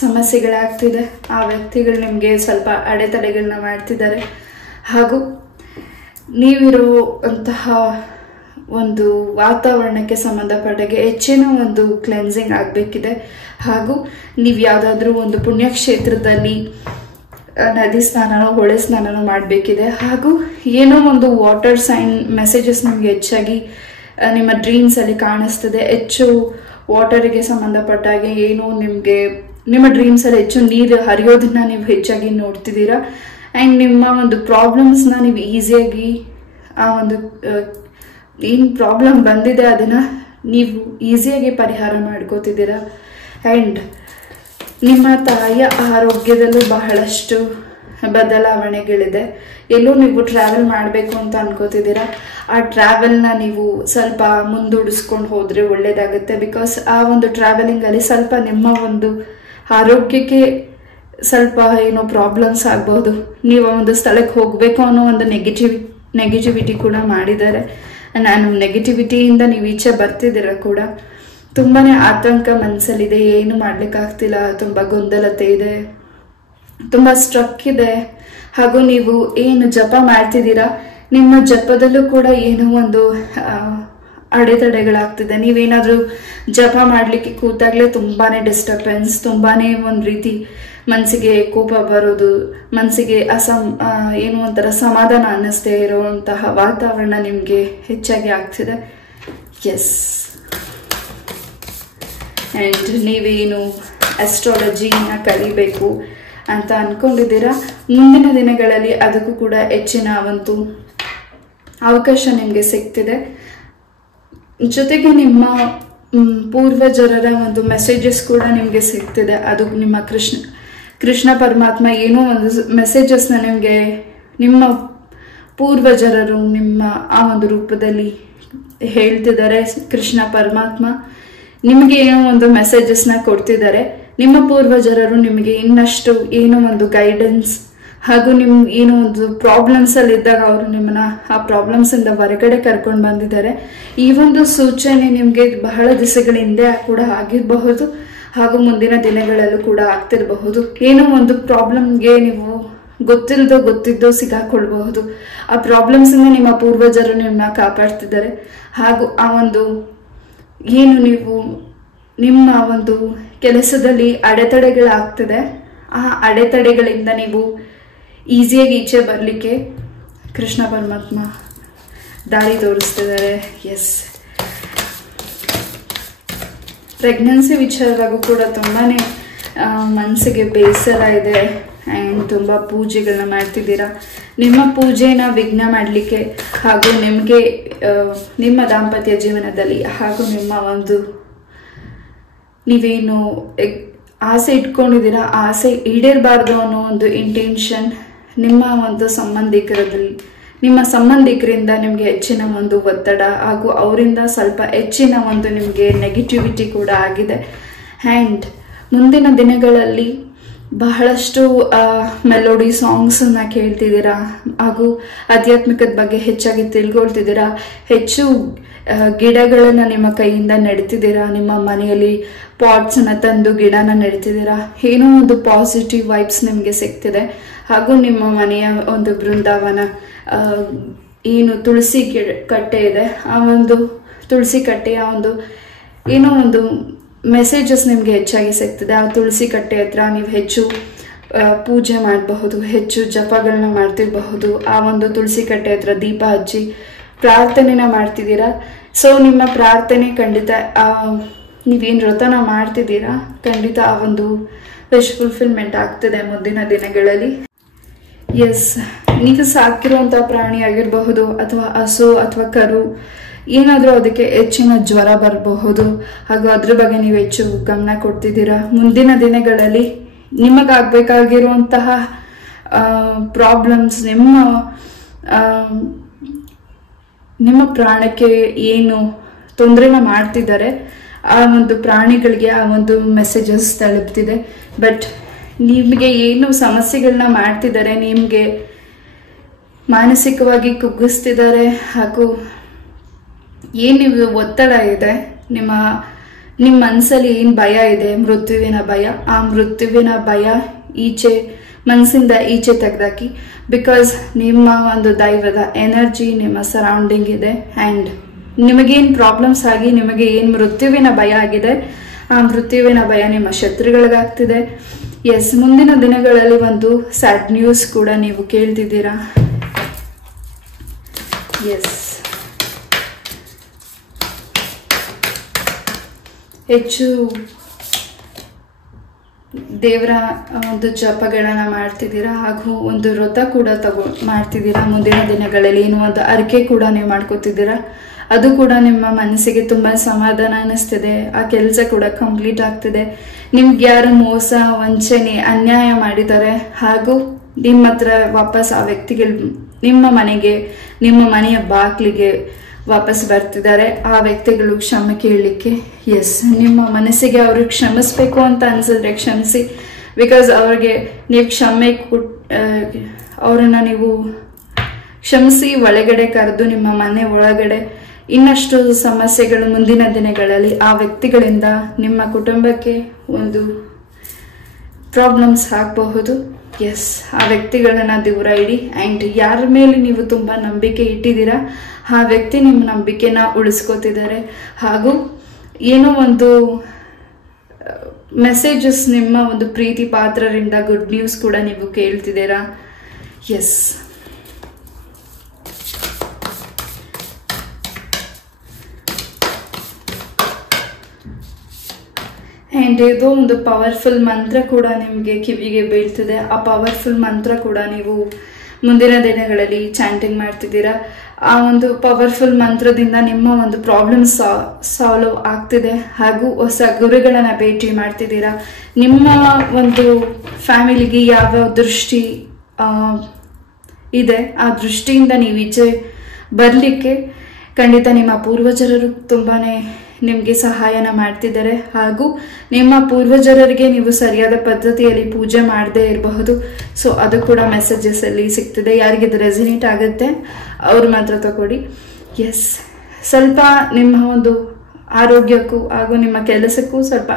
ಸಮಸ್ಯೆಗಳಾಗ್ತಿದೆ. ಆ ವ್ಯಕ್ತಿಗಳು ನಿಮಗೆ ಸ್ವಲ್ಪ ಅಡೆತಡೆಗಳನ್ನ ಮಾಡ್ತಿದ್ದಾರೆ. ಹಾಗೂ ನೀವಿರುವಂತಹ ಒಂದು ವಾತಾವರಣಕ್ಕೆ ಸಂಬಂಧಪಟ್ಟಾಗೆ ಹೆಚ್ಚಿನ ಒಂದು ಕ್ಲೆನ್ಸಿಂಗ್ ಆಗಬೇಕಿದೆ. ಹಾಗೂ ನೀವು ಯಾವುದಾದ್ರೂ ಒಂದು ಪುಣ್ಯಕ್ಷೇತ್ರದಲ್ಲಿ ನದಿ ಸ್ನಾನನೋ ಹೊಳೆ ಸ್ನಾನನೋ ಮಾಡಬೇಕಿದೆ. ಹಾಗೂ ಏನೋ ಒಂದು ವಾಟರ್ ಸೈನ್ ಮೆಸೇಜಸ್ ನಿಮಗೆ ಹೆಚ್ಚಾಗಿ ನಿಮ್ಮ ಡ್ರೀಮ್ಸಲ್ಲಿ ಕಾಣಿಸ್ತದೆ. ಹೆಚ್ಚು ವಾಟರಿಗೆ ಸಂಬಂಧಪಟ್ಟಾಗೆ ಏನೋ ನಿಮಗೆ ನಿಮ್ಮ ಡ್ರೀಮ್ಸಲ್ಲಿ ಹೆಚ್ಚು ನೀರು ಹರಿಯೋದನ್ನ ನೀವು ಹೆಚ್ಚಾಗಿ ನೋಡ್ತಿದ್ದೀರಾ. ಆ್ಯಂಡ್ ನಿಮ್ಮ ಒಂದು ಪ್ರಾಬ್ಲಮ್ಸ್ನ ನೀವು ಈಸಿಯಾಗಿ ಆ ಒಂದು ಏನು ಪ್ರಾಬ್ಲಮ್ ಬಂದಿದೆ ಅದನ್ನು ನೀವು ಈಸಿಯಾಗಿ ಪರಿಹಾರ ಮಾಡ್ಕೋತಿದ್ದೀರಾ. ಆ್ಯಂಡ್ ನಿಮ್ಮ ತಾಯಿಯ ಆರೋಗ್ಯದಲ್ಲೂ ಬಹಳಷ್ಟು ಬದಲಾವಣೆಗಳಿದೆ. ಎಲ್ಲೋ ನೀವು ಟ್ರಾವೆಲ್ ಮಾಡಬೇಕು ಅಂತ ಅನ್ಕೋತಿದ್ದೀರಾ. ಆ ಟ್ರಾವೆಲ್ನ ನೀವು ಸ್ವಲ್ಪ ಮುಂದೂಡಿಸ್ಕೊಂಡು ಹೋದರೆ ಒಳ್ಳೇದಾಗುತ್ತೆ. ಬಿಕಾಸ್ ಆ ಒಂದು ಟ್ರಾವೆಲಿಂಗಲ್ಲಿ ಸ್ವಲ್ಪ ನಿಮ್ಮ ಒಂದು ಆರೋಗ್ಯಕ್ಕೆ ಸ್ವಲ್ಪ ಏನೋ ಪ್ರಾಬ್ಲಮ್ಸ್ ಆಗ್ಬೋದು. ನೀವು ಒಂದು ಸ್ಥಳಕ್ಕೆ ಹೋಗಬೇಕು ಅನ್ನೋ ಒಂದು ನೆಗೆಟಿವಿಟಿ ಕೂಡ ಮಾಡಿದ್ದಾರೆ. ನಾನು ನೆಗೆಟಿವಿಟಿಯಿಂದ ನೀವು ಈಚೆ ಬರ್ತಿದ್ದೀರ ಕೂಡ. ತುಂಬಾ ಆತಂಕ ಮನಸ್ಸಲ್ಲಿದೆ, ಏನು ಮಾಡ್ಲಿಕ್ಕಾಗ್ತಿಲ್ಲ, ತುಂಬ ಗೊಂದಲತೆ ಇದೆ, ತುಂಬ ಸ್ಟ್ರಕ್ ಇದೆ. ಹಾಗೂ ನೀವು ಏನು ಜಪ ಮಾಡ್ತಿದ್ದೀರಾ ನಿಮ್ಮ ಜಪದಲ್ಲೂ ಕೂಡ ಏನೋ ಒಂದು ಅಡೆತಡೆಗಳಾಗ್ತಿದೆ. ನೀವೇನಾದರೂ ಜಪ ಮಾಡಲಿಕ್ಕೆ ಕೂತಾಗಲೇ ತುಂಬಾ ಡಿಸ್ಟರ್ಬೆನ್ಸ್, ತುಂಬಾ ಒಂದು ರೀತಿ ಮನಸ್ಸಿಗೆ ಕೋಪ ಬರೋದು, ಮನಸ್ಸಿಗೆ ಏನು ಒಂಥರ ಸಮಾಧಾನ ಅನ್ನಿಸ್ದೇ ಇರುವಂತಹ ವಾತಾವರಣ ನಿಮಗೆ ಹೆಚ್ಚಾಗಿ ಆಗ್ತಿದೆ. ಎಸ್. ಆ್ಯಂಡ್ ನೀವೇನು ಆಸ್ಟ್ರಾಲಜಿನ ಕಲಿಬೇಕು ಅಂತ ಅಂದ್ಕೊಂಡಿದ್ದೀರಾ, ಮುಂದಿನ ದಿನಗಳಲ್ಲಿ ಅದಕ್ಕೂ ಕೂಡ ಹೆಚ್ಚಿನ ಒಂದು ಅವಕಾಶ ನಿಮಗೆ ಸಿಗ್ತಿದೆ. ಜೊತೆಗೆ ನಿಮ್ಮ ಪೂರ್ವಜರರ ಒಂದು ಮೆಸೇಜಸ್ ಕೂಡ ನಿಮಗೆ ಸಿಗ್ತಿದೆ. ಅದು ನಿಮ್ಮ ಕೃಷ್ಣ ಪರಮಾತ್ಮ ಏನೋ ಒಂದು ಮೆಸೇಜಸ್ನ ನಿಮಗೆ ನಿಮ್ಮ ಪೂರ್ವಜರರು ನಿಮ್ಮ ಆ ಒಂದು ರೂಪದಲ್ಲಿ ಹೇಳ್ತಿದ್ದಾರೆ. ಕೃಷ್ಣ ಪರಮಾತ್ಮ ನಿಮಗೆ ಏನೋ ಒಂದು ಮೆಸೇಜಸ್ನ ಕೊಡ್ತಿದ್ದಾರೆ. ನಿಮ್ಮ ಪೂರ್ವಜರರು ನಿಮಗೆ ಇನ್ನಷ್ಟು ಏನೋ ಒಂದು ಗೈಡೆನ್ಸ್ ಹಾಗೂ ಏನೋ ಒಂದು ಪ್ರಾಬ್ಲಮ್ಸಲ್ಲಿ ಇದ್ದಾಗ ಅವರು ನಿಮ್ಮನ್ನ ಆ ಪ್ರಾಬ್ಲಮ್ಸಿಂದ ಹೊರಗಡೆ ಕರ್ಕೊಂಡು ಬಂದಿದ್ದಾರೆ. ಈ ಒಂದು ಸೂಚನೆ ನಿಮಗೆ ಬಹಳ ದಿವಸಗಳ ಹಿಂದೆ ಕೂಡ ಆಗಿರಬಹುದು ಹಾಗೂ ಮುಂದಿನ ದಿನಗಳಲ್ಲೂ ಕೂಡ ಆಗ್ತಿರಬಹುದು. ಏನೋ ಒಂದು ಪ್ರಾಬ್ಲಮ್ಗೆ ನೀವು ಗೊತ್ತಿದ್ದೋ ಸಿಗಾಕೊಳ್ಬಹುದು. ಆ ಪ್ರಾಬ್ಲಮ್ಸಿಂದ ನಿಮ್ಮ ಪೂರ್ವಜರು ನಿಮ್ಮನ್ನ ಕಾಪಾಡ್ತಿದ್ದಾರೆ. ಹಾಗೂ ಆ ಒಂದು ಏನು ನೀವು ನಿಮ್ಮ ಒಂದು ಕೆಲಸದಲ್ಲಿ ಅಡೆತಡೆಗಳಾಗ್ತದೆ, ಆ ಅಡೆತಡೆಗಳಿಂದ ನೀವು ಈಸಿಯಾಗಿ ಈಚೆ ಬರಲಿಕ್ಕೆ ಕೃಷ್ಣ ಪರಮಾತ್ಮ ದಾರಿ ತೋರಿಸ್ತಿದ್ದಾರೆ. ಎಸ್. ಪ್ರೆಗ್ನೆನ್ಸಿ ವಿಚಾರವಾಗೂ ಕೂಡ ತುಂಬಾ ಮನಸ್ಸಿಗೆ ಬೇಸರ ಇದೆ. ಆ್ಯಂಡ್ ತುಂಬ ಪೂಜೆಗಳನ್ನ ಮಾಡ್ತಿದ್ದೀರಾ. ನಿಮ್ಮ ಪೂಜೆನ ವಿಘ್ನ ಮಾಡಲಿಕ್ಕೆ ಹಾಗೂ ನಿಮಗೆ ನಿಮ್ಮ ದಾಂಪತ್ಯ ಜೀವನದಲ್ಲಿ ಹಾಗೂ ನಿಮ್ಮ ಒಂದು ನೀವೇನು ಆಸೆ ಇಟ್ಕೊಂಡಿದ್ದೀರಾ ಆಸೆ ಈಡೇರಬಾರ್ದು ಅನ್ನೋ ಒಂದು ಇಂಟೆನ್ಷನ್ ನಿಮ್ಮ ಒಂದು ನಿಮ್ಮ ಸಂಬಂಧಿಕರಿಂದ ನಿಮಗೆ ಹೆಚ್ಚಿನ ಒಂದು ಒತ್ತಡ ಹಾಗೂ ಅವರಿಂದ ಸ್ವಲ್ಪ ಹೆಚ್ಚಿನ ಒಂದು ನಿಮಗೆ ನೆಗೆಟಿವಿಟಿ ಕೂಡ ಆಗಿದೆ. ಆ್ಯಂಡ್ ಮುಂದಿನ ದಿನಗಳಲ್ಲಿ ಬಹಳಷ್ಟು ಮೆಲೋಡಿ ಸಾಂಗ್ಸನ್ನ ಕೇಳ್ತಿದ್ದೀರಾ ಹಾಗೂ ಆಧ್ಯಾತ್ಮಿಕದ ಬಗ್ಗೆ ಹೆಚ್ಚಾಗಿ ತಿಳ್ಕೊಳ್ತಿದ್ದೀರಾ. ಹೆಚ್ಚು ಗಿಡಗಳನ್ನು ನಿಮ್ಮ ಕೈಯಿಂದ ನೆಡ್ತಿದ್ದೀರಾ. ನಿಮ್ಮ ಮನೆಯಲ್ಲಿ ಪಾಟ್ಸನ್ನ ತಂದು ಗಿಡನ ನೆಡ್ತಿದ್ದೀರಾ. ಏನೋ ಒಂದು ಪಾಸಿಟಿವ್ ವೈಬ್ಸ್ ನಿಮಗೆ ಸಿಗ್ತಿದೆ. ಹಾಗೂ ನಿಮ್ಮ ಮನೆಯ ಒಂದು ಬೃಂದಾವನ ಏನು ತುಳಸಿ ಕಟ್ಟೆ ಇದೆ, ಆ ಒಂದು ತುಳಸಿ ಕಟ್ಟೆಯ ಒಂದು ಏನೋ ಒಂದು ಮೆಸೇಜಸ್ ನಿಮಗೆ ಹೆಚ್ಚಾಗಿ ಸಿಗ್ತಿದೆ. ಆ ತುಳಸಿ ಕಟ್ಟೆ ಹತ್ರ ನೀವು ಹೆಚ್ಚು ಪೂಜೆ ಮಾಡಬಹುದು, ಹೆಚ್ಚು ಜಪಗಳನ್ನ ಮಾಡ್ತಿರಬಹುದು. ಆ ಒಂದು ತುಳಸಿ ಕಟ್ಟೆ ಹತ್ರ ದೀಪ ಹಚ್ಚಿ ಪ್ರಾರ್ಥನೆನ ಮಾಡ್ತಿದ್ದೀರಾ. ಸೊ ನಿಮ್ಮ ಪ್ರಾರ್ಥನೆ ಖಂಡಿತ ನೀವೇನು ವ್ರತನ ಮಾಡ್ತಿದ್ದೀರಾ ಖಂಡಿತ ಆ ಒಂದು ವಿಶ್ ಫುಲ್ಫಿಲ್ಮೆಂಟ್ ಆಗ್ತದೆ ಮುಂದಿನ ದಿನಗಳಲ್ಲಿ. ಎಸ್. ನೀವು ಸಾಕಿರುವಂಥ ಪ್ರಾಣಿ ಆಗಿರಬಹುದು ಅಥವಾ ಹಸು ಅಥವಾ ಕರು ಏನಾದರೂ ಅದಕ್ಕೆ ಹೆಚ್ಚಿನ ಜ್ವರ ಬರಬಹುದು ಹಾಗೂ ಅದ್ರ ಬಗ್ಗೆ ನೀವು ಹೆಚ್ಚು ಗಮನ ಕೊಡ್ತಿದ್ದೀರಾ. ಮುಂದಿನ ದಿನಗಳಲ್ಲಿ ನಿಮಗಾಗಬೇಕಾಗಿರುವಂತಹ ಪ್ರಾಬ್ಲಮ್ಸ್ ನಿಮ್ಮ ಪ್ರಾಣಕ್ಕೆ ಏನು ತೊಂದರೆನ ಮಾಡ್ತಿದ್ದಾರೆ ಆ ಒಂದು ಪ್ರಾಣಿಗಳಿಗೆ ಆ ಒಂದು ಮೆಸೇಜಸ್ ತಲುಪ್ತಿದೆ. ಬಟ್ ನಿಮಗೆ ಏನು ಸಮಸ್ಯೆಗಳನ್ನ ಮಾಡ್ತಿದ್ದಾರೆ, ನಿಮಗೆ ಮಾನಸಿಕವಾಗಿ ಕುಗ್ಗಿಸ್ತಿದ್ದಾರೆ, ಹಾಗೂ ಏನು ನೀವು ಒತ್ತಡ ಇದೆ, ನಿಮ್ಮ ಮನಸ್ಸಲ್ಲಿ ಏನು ಭಯ ಇದೆ, ಮೃತ್ಯುವಿನ ಭಯ, ಆ ಮೃತ್ಯುವಿನ ಭಯ ಮನಸ್ಸಿಂದ ಈಚೆ ತೆಗೆದಾಕಿ. ಬಿಕಾಸ್ ನಿಮ್ಮ ಒಂದು ದೈವದ ಎನರ್ಜಿ ನಿಮ್ಮ ಸರೌಂಡಿಂಗ್ ಇದೆ. ಆ್ಯಂಡ್ ನಿಮಗೇನು ಪ್ರಾಬ್ಲಮ್ಸ್ ಆಗಿ ನಿಮಗೆ ಏನು ಮೃತ್ಯುವಿನ ಭಯ ಆಗಿದೆ, ಆ ಮೃತ್ಯುವಿನ ಭಯ ನಿಮ್ಮ ಶತ್ರುಗಳಿಗಾಗ್ತಿದೆ. ಎಸ್, ಮುಂದಿನ ದಿನಗಳಲ್ಲಿ ಒಂದು ಸ್ಯಾಡ್ ನ್ಯೂಸ್ ಕೂಡ ನೀವು ಕೇಳ್ತಿದ್ದೀರಾ. ಎಸ್, ಹೆಚ್ಚು ದೇವರ ಒಂದು ಜಪಗಳನ್ನ ಮಾಡ್ತಿದ್ದೀರಾ, ಹಾಗೂ ಒಂದು ವ್ರತ ಕೂಡ ಮಾಡ್ತಿದ್ದೀರಾ. ಮುಂದಿನ ದಿನಗಳಲ್ಲಿ ಏನೋ ಒಂದು ಅರಿಕೆ ಕೂಡ ನೀವು ಮಾಡ್ಕೋತಿದ್ದೀರಾ. ಅದು ಕೂಡ ನಿಮ್ಮ ಮನಸ್ಸಿಗೆ ತುಂಬ ಸಮಾಧಾನ ಅನ್ನಿಸ್ತಿದೆ. ಆ ಕೆಲಸ ಕೂಡ ಕಂಪ್ಲೀಟ್ ಆಗ್ತಿದೆ. ನಿಮ್ಗೆ ಯಾರು ಮೋಸ, ವಂಚನೆ, ಅನ್ಯಾಯ ಮಾಡಿದ್ದಾರೆ, ಹಾಗೂ ನಿಮ್ಮ ಹತ್ರ ವಾಪಸ್ ಆ ವ್ಯಕ್ತಿಗಳು ನಿಮ್ಮ ಮನೆಗೆ, ನಿಮ್ಮ ಮನೆಯ ಬಾಗಿಲಿಗೆ ವಾಪಸ್ ಬರ್ತಿದ್ದಾರೆ. ಆ ವ್ಯಕ್ತಿಗಳು ಕ್ಷಮೆ ಕೇಳಲಿಕ್ಕೆ. ಎಸ್, ನಿಮ್ಮ ಮನಸ್ಸಿಗೆ ಅವ್ರಿಗೆ ಕ್ಷಮಿಸ್ಬೇಕು ಅಂತ ಅನ್ಸಿದ್ರೆ ಕ್ಷಮಿಸಿ. ಬಿಕಾಸ್ ಅವ್ರಿಗೆ ನೀವು ಅವ್ರನ್ನ ನೀವು ಕ್ಷಮಿಸಿ ಒಳಗಡೆ ಕರೆದು ನಿಮ್ಮ ಮನೆ ಒಳಗಡೆ ಇನ್ನಷ್ಟು ಸಮಸ್ಯೆಗಳು ಮುಂದಿನ ದಿನಗಳಲ್ಲಿ ಆ ವ್ಯಕ್ತಿಗಳಿಂದ ನಿಮ್ಮ ಕುಟುಂಬಕ್ಕೆ ಒಂದು ಪ್ರಾಬ್ಲಮ್ಸ್ ಆಗಬಹುದು. ಎಸ್, ಆ ವ್ಯಕ್ತಿಗಳನ್ನ ದೂರ ಇಡಿ. ಆ್ಯಂಡ್ ಯಾರ ಮೇಲೆ ನೀವು ತುಂಬ ನಂಬಿಕೆ ಇಟ್ಟಿದ್ದೀರಾ, ಆ ವ್ಯಕ್ತಿ ನಿಮ್ಮ ನಂಬಿಕೆನ ಉಳಿಸ್ಕೋತಿದ್ದಾರೆ. ಹಾಗೂ ಏನೋ ಒಂದು ಮೆಸೇಜಸ್ ನಿಮ್ಮ ಒಂದು ಪ್ರೀತಿ ಪಾತ್ರರಿಂದ ಗುಡ್ ನ್ಯೂಸ್ ಕೂಡ ನೀವು ಕೇಳ್ತಿದ್ದೀರಾ. ಎಸ್, ಆ್ಯಂಡ್ ಇದು ಒಂದು ಪವರ್ಫುಲ್ ಮಂತ್ರ ಕೂಡ ನಿಮಗೆ ಕಿವಿಗೆ ಬೀಳ್ತಿದೆ. ಆ ಪವರ್ಫುಲ್ ಮಂತ್ರ ಕೂಡ ನೀವು ಮುಂದಿನ ದಿನಗಳಲ್ಲಿ ಚಾಂಟಿಂಗ್ ಮಾಡ್ತಿದ್ದೀರಾ. ಆ ಒಂದು ಪವರ್ಫುಲ್ ಮಂತ್ರದಿಂದ ನಿಮ್ಮ ಒಂದು ಪ್ರಾಬ್ಲಮ್ ಸಾಲ್ವ್ ಆಗ್ತಿದೆ. ಹಾಗೂ ಹೊಸ ಗುರುಗಳನ್ನ ಭೇಟಿ ಮಾಡ್ತಿದ್ದೀರಾ. ನಿಮ್ಮ ಒಂದು ಫ್ಯಾಮಿಲಿಗೆ ಯಾವ ದೃಷ್ಟಿ ಇದೆ, ಆ ದೃಷ್ಟಿಯಿಂದ ನೀವು ಈಚೆ ಬರಲಿಕ್ಕೆ ಖಂಡಿತ ನಿಮ್ಮ ಪೂರ್ವಜರರು ತುಂಬಾ ನಿಮಗೆ ಸಹಾಯನ ಮಾಡ್ತಿದ್ದಾರೆ. ಹಾಗೂ ನಿಮ್ಮ ಪೂರ್ವಜರರಿಗೆ ನೀವು ಸರಿಯಾದ ಪದ್ಧತಿಯಲ್ಲಿ ಪೂಜೆ ಮಾಡದೇ ಇರಬಹುದು. ಸೊ ಅದು ಕೂಡ ಮೆಸೇಜಸಲ್ಲಿ ಸಿಗ್ತಿದೆ. ಯಾರಿಗಿದು ರೆಸಿನೇಟ್ ಆಗುತ್ತೆ ಅವ್ರು ಮಾತ್ರ ತಗೊಳ್ಳಿ. ಎಸ್, ಸ್ವಲ್ಪ ನಿಮ್ಮ ಒಂದು ಆರೋಗ್ಯಕ್ಕೂ ಹಾಗೂ ನಿಮ್ಮ ಕೆಲಸಕ್ಕೂ ಸ್ವಲ್ಪ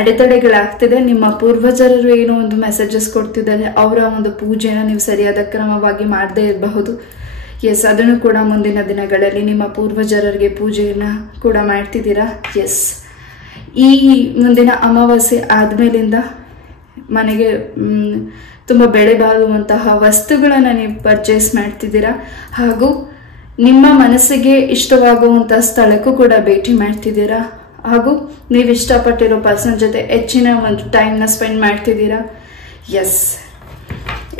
ಅಡೆತಡೆಗಳಾಗ್ತಿದೆ. ನಿಮ್ಮ ಪೂರ್ವಜರರು ಏನೋ ಒಂದು ಮೆಸೇಜಸ್ ಕೊಡ್ತಿದ್ದಾರೆ, ಅವರ ಒಂದು ಪೂಜೆನ ನೀವು ಸರಿಯಾದ ಕ್ರಮವಾಗಿ ಮಾಡದೇ ಇರಬಹುದು. ಎಸ್, ಅದನ್ನು ಕೂಡ ಮುಂದಿನ ದಿನಗಳಲ್ಲಿ ನಿಮ್ಮ ಪೂರ್ವಜರರಿಗೆ ಪೂಜೆಯನ್ನು ಕೂಡ ಮಾಡ್ತಿದ್ದೀರಾ. ಎಸ್, ಈ ಮುಂದಿನ ಅಮಾವಾಸ್ಯೆ ಆದಮೇಲಿಂದ ಮನೆಗೆ ತುಂಬ ಬೆಳೆ ಬಾಳುವಂತಹ ವಸ್ತುಗಳನ್ನು ನೀವು ಪರ್ಚೇಸ್ ಮಾಡ್ತಿದ್ದೀರಾ. ಹಾಗೂ ನಿಮ್ಮ ಮನಸ್ಸಿಗೆ ಇಷ್ಟವಾಗುವಂಥ ಸ್ಥಳಕ್ಕೂ ಕೂಡ ಭೇಟಿ ಮಾಡ್ತಿದ್ದೀರಾ. ಹಾಗೂ ನೀವು ಇಷ್ಟಪಟ್ಟಿರೋ ಪರ್ಸನ್ ಜೊತೆ ಹೆಚ್ಚಿನ ಒಂದು ಟೈಮ್ನ ಸ್ಪೆಂಡ್ ಮಾಡ್ತಿದ್ದೀರಾ. ಎಸ್,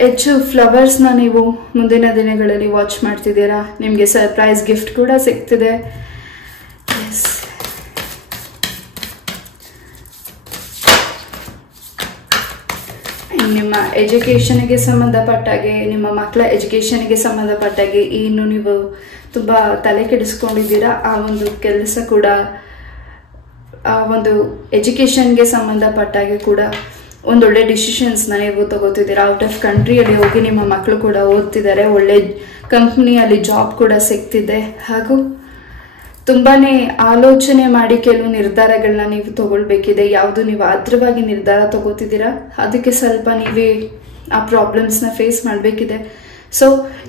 ಹೆಚ್ಚು ಫ್ಲವರ್ಸ್ನ ನೀವು ಮುಂದಿನ ದಿನಗಳಲ್ಲಿ ವಾಚ್ ಮಾಡ್ತಿದ್ದೀರಾ. ನಿಮಗೆ ಸರ್ಪ್ರೈಸ್ ಗಿಫ್ಟ್ ಕೂಡ ಸಿಗ್ತಿದೆ. ಎಸ್, ನಿಮ್ಮ ಎಜುಕೇಷನ್ಗೆ ಸಂಬಂಧಪಟ್ಟಾಗೆ, ನಿಮ್ಮ ಮಕ್ಕಳ ಎಜುಕೇಷನ್ಗೆ ಸಂಬಂಧಪಟ್ಟಾಗೆ ಏನು ನೀವು ತುಂಬ ತಲೆ ಕೆಡಿಸ್ಕೊಂಡಿದ್ದೀರಾ, ಆ ಒಂದು ಕೆಲಸ ಕೂಡ, ಆ ಒಂದು ಎಜುಕೇಷನ್ಗೆ ಸಂಬಂಧಪಟ್ಟಾಗೆ ಕೂಡ ಒಂದೊಳ್ಳೆ ಡಿಸಿಷನ್ಸ್ನ ನೀವು ತಗೋತಿದ್ದೀರಾ. ಔಟ್ ಆಫ್ ಕಂಟ್ರಿಯಲ್ಲಿ ಹೋಗಿ ನಿಮ್ಮ ಮಕ್ಕಳು ಕೂಡ ಓದ್ತಿದ್ದಾರೆ. ಒಳ್ಳೆ ಕಂಪ್ನಿಯಲ್ಲಿ ಜಾಬ್ ಕೂಡ ಸಿಗ್ತಿದೆ. ಹಾಗೂ ತುಂಬಾ ಆಲೋಚನೆ ಮಾಡಿ ಕೆಲವು ನಿರ್ಧಾರಗಳನ್ನ ನೀವು ತಗೊಳ್ಬೇಕಿದೆ. ಯಾವುದು ನೀವು ಆದ್ರವಾಗಿ ನಿರ್ಧಾರ ತಗೋತಿದ್ದೀರಾ, ಅದಕ್ಕೆ ಸ್ವಲ್ಪ ನೀವೇ ಆ ಪ್ರಾಬ್ಲಮ್ಸ್ನ ಫೇಸ್ ಮಾಡಬೇಕಿದೆ. ಸೊ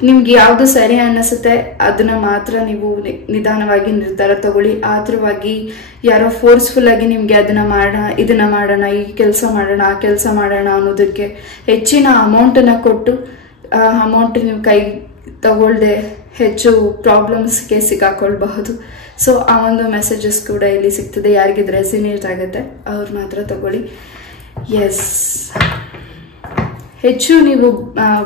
ನಿಮ್ಗೆ ಯಾವುದು ಸರಿ ಅನ್ನಿಸುತ್ತೆ ಅದನ್ನ ಮಾತ್ರ ನೀವು ನಿಧಾನವಾಗಿ ನಿರ್ಧಾರ ತಗೊಳ್ಳಿ. ಆತರವಾಗಿ ಯಾರೋ ಫೋರ್ಸ್ಫುಲ್ ಆಗಿ ನಿಮ್ಗೆ ಅದನ್ನ ಮಾಡೋಣ, ಇದನ್ನ ಮಾಡೋಣ, ಈ ಕೆಲಸ ಮಾಡೋಣ, ಆ ಕೆಲಸ ಮಾಡೋಣ ಅನ್ನೋದಕ್ಕೆ ಹೆಚ್ಚಿನ ಅಮೌಂಟನ್ನು ಕೊಟ್ಟು ಆ ಅಮೌಂಟ್ ನೀವು ಕೈ ತಗೊಳ್ದೆ ಹೆಚ್ಚು ಪ್ರಾಬ್ಲಮ್ಸ್ಗೆ ಸಿಕ್ಕಾಕೊಳ್ಬಹುದು. ಸೊ ಆ ಒಂದು ಮೆಸೇಜಸ್ ಕೂಡ ಇಲ್ಲಿ ಸಿಗ್ತದೆ. ಯಾರಿಗಿದ್ರೆ ರೆಸಿನೇಟ್ ಆಗುತ್ತೆ ಅವ್ರು ಮಾತ್ರ ತಗೊಳ್ಳಿ. ಎಸ್, ಹೆಚ್ಚು ನೀವು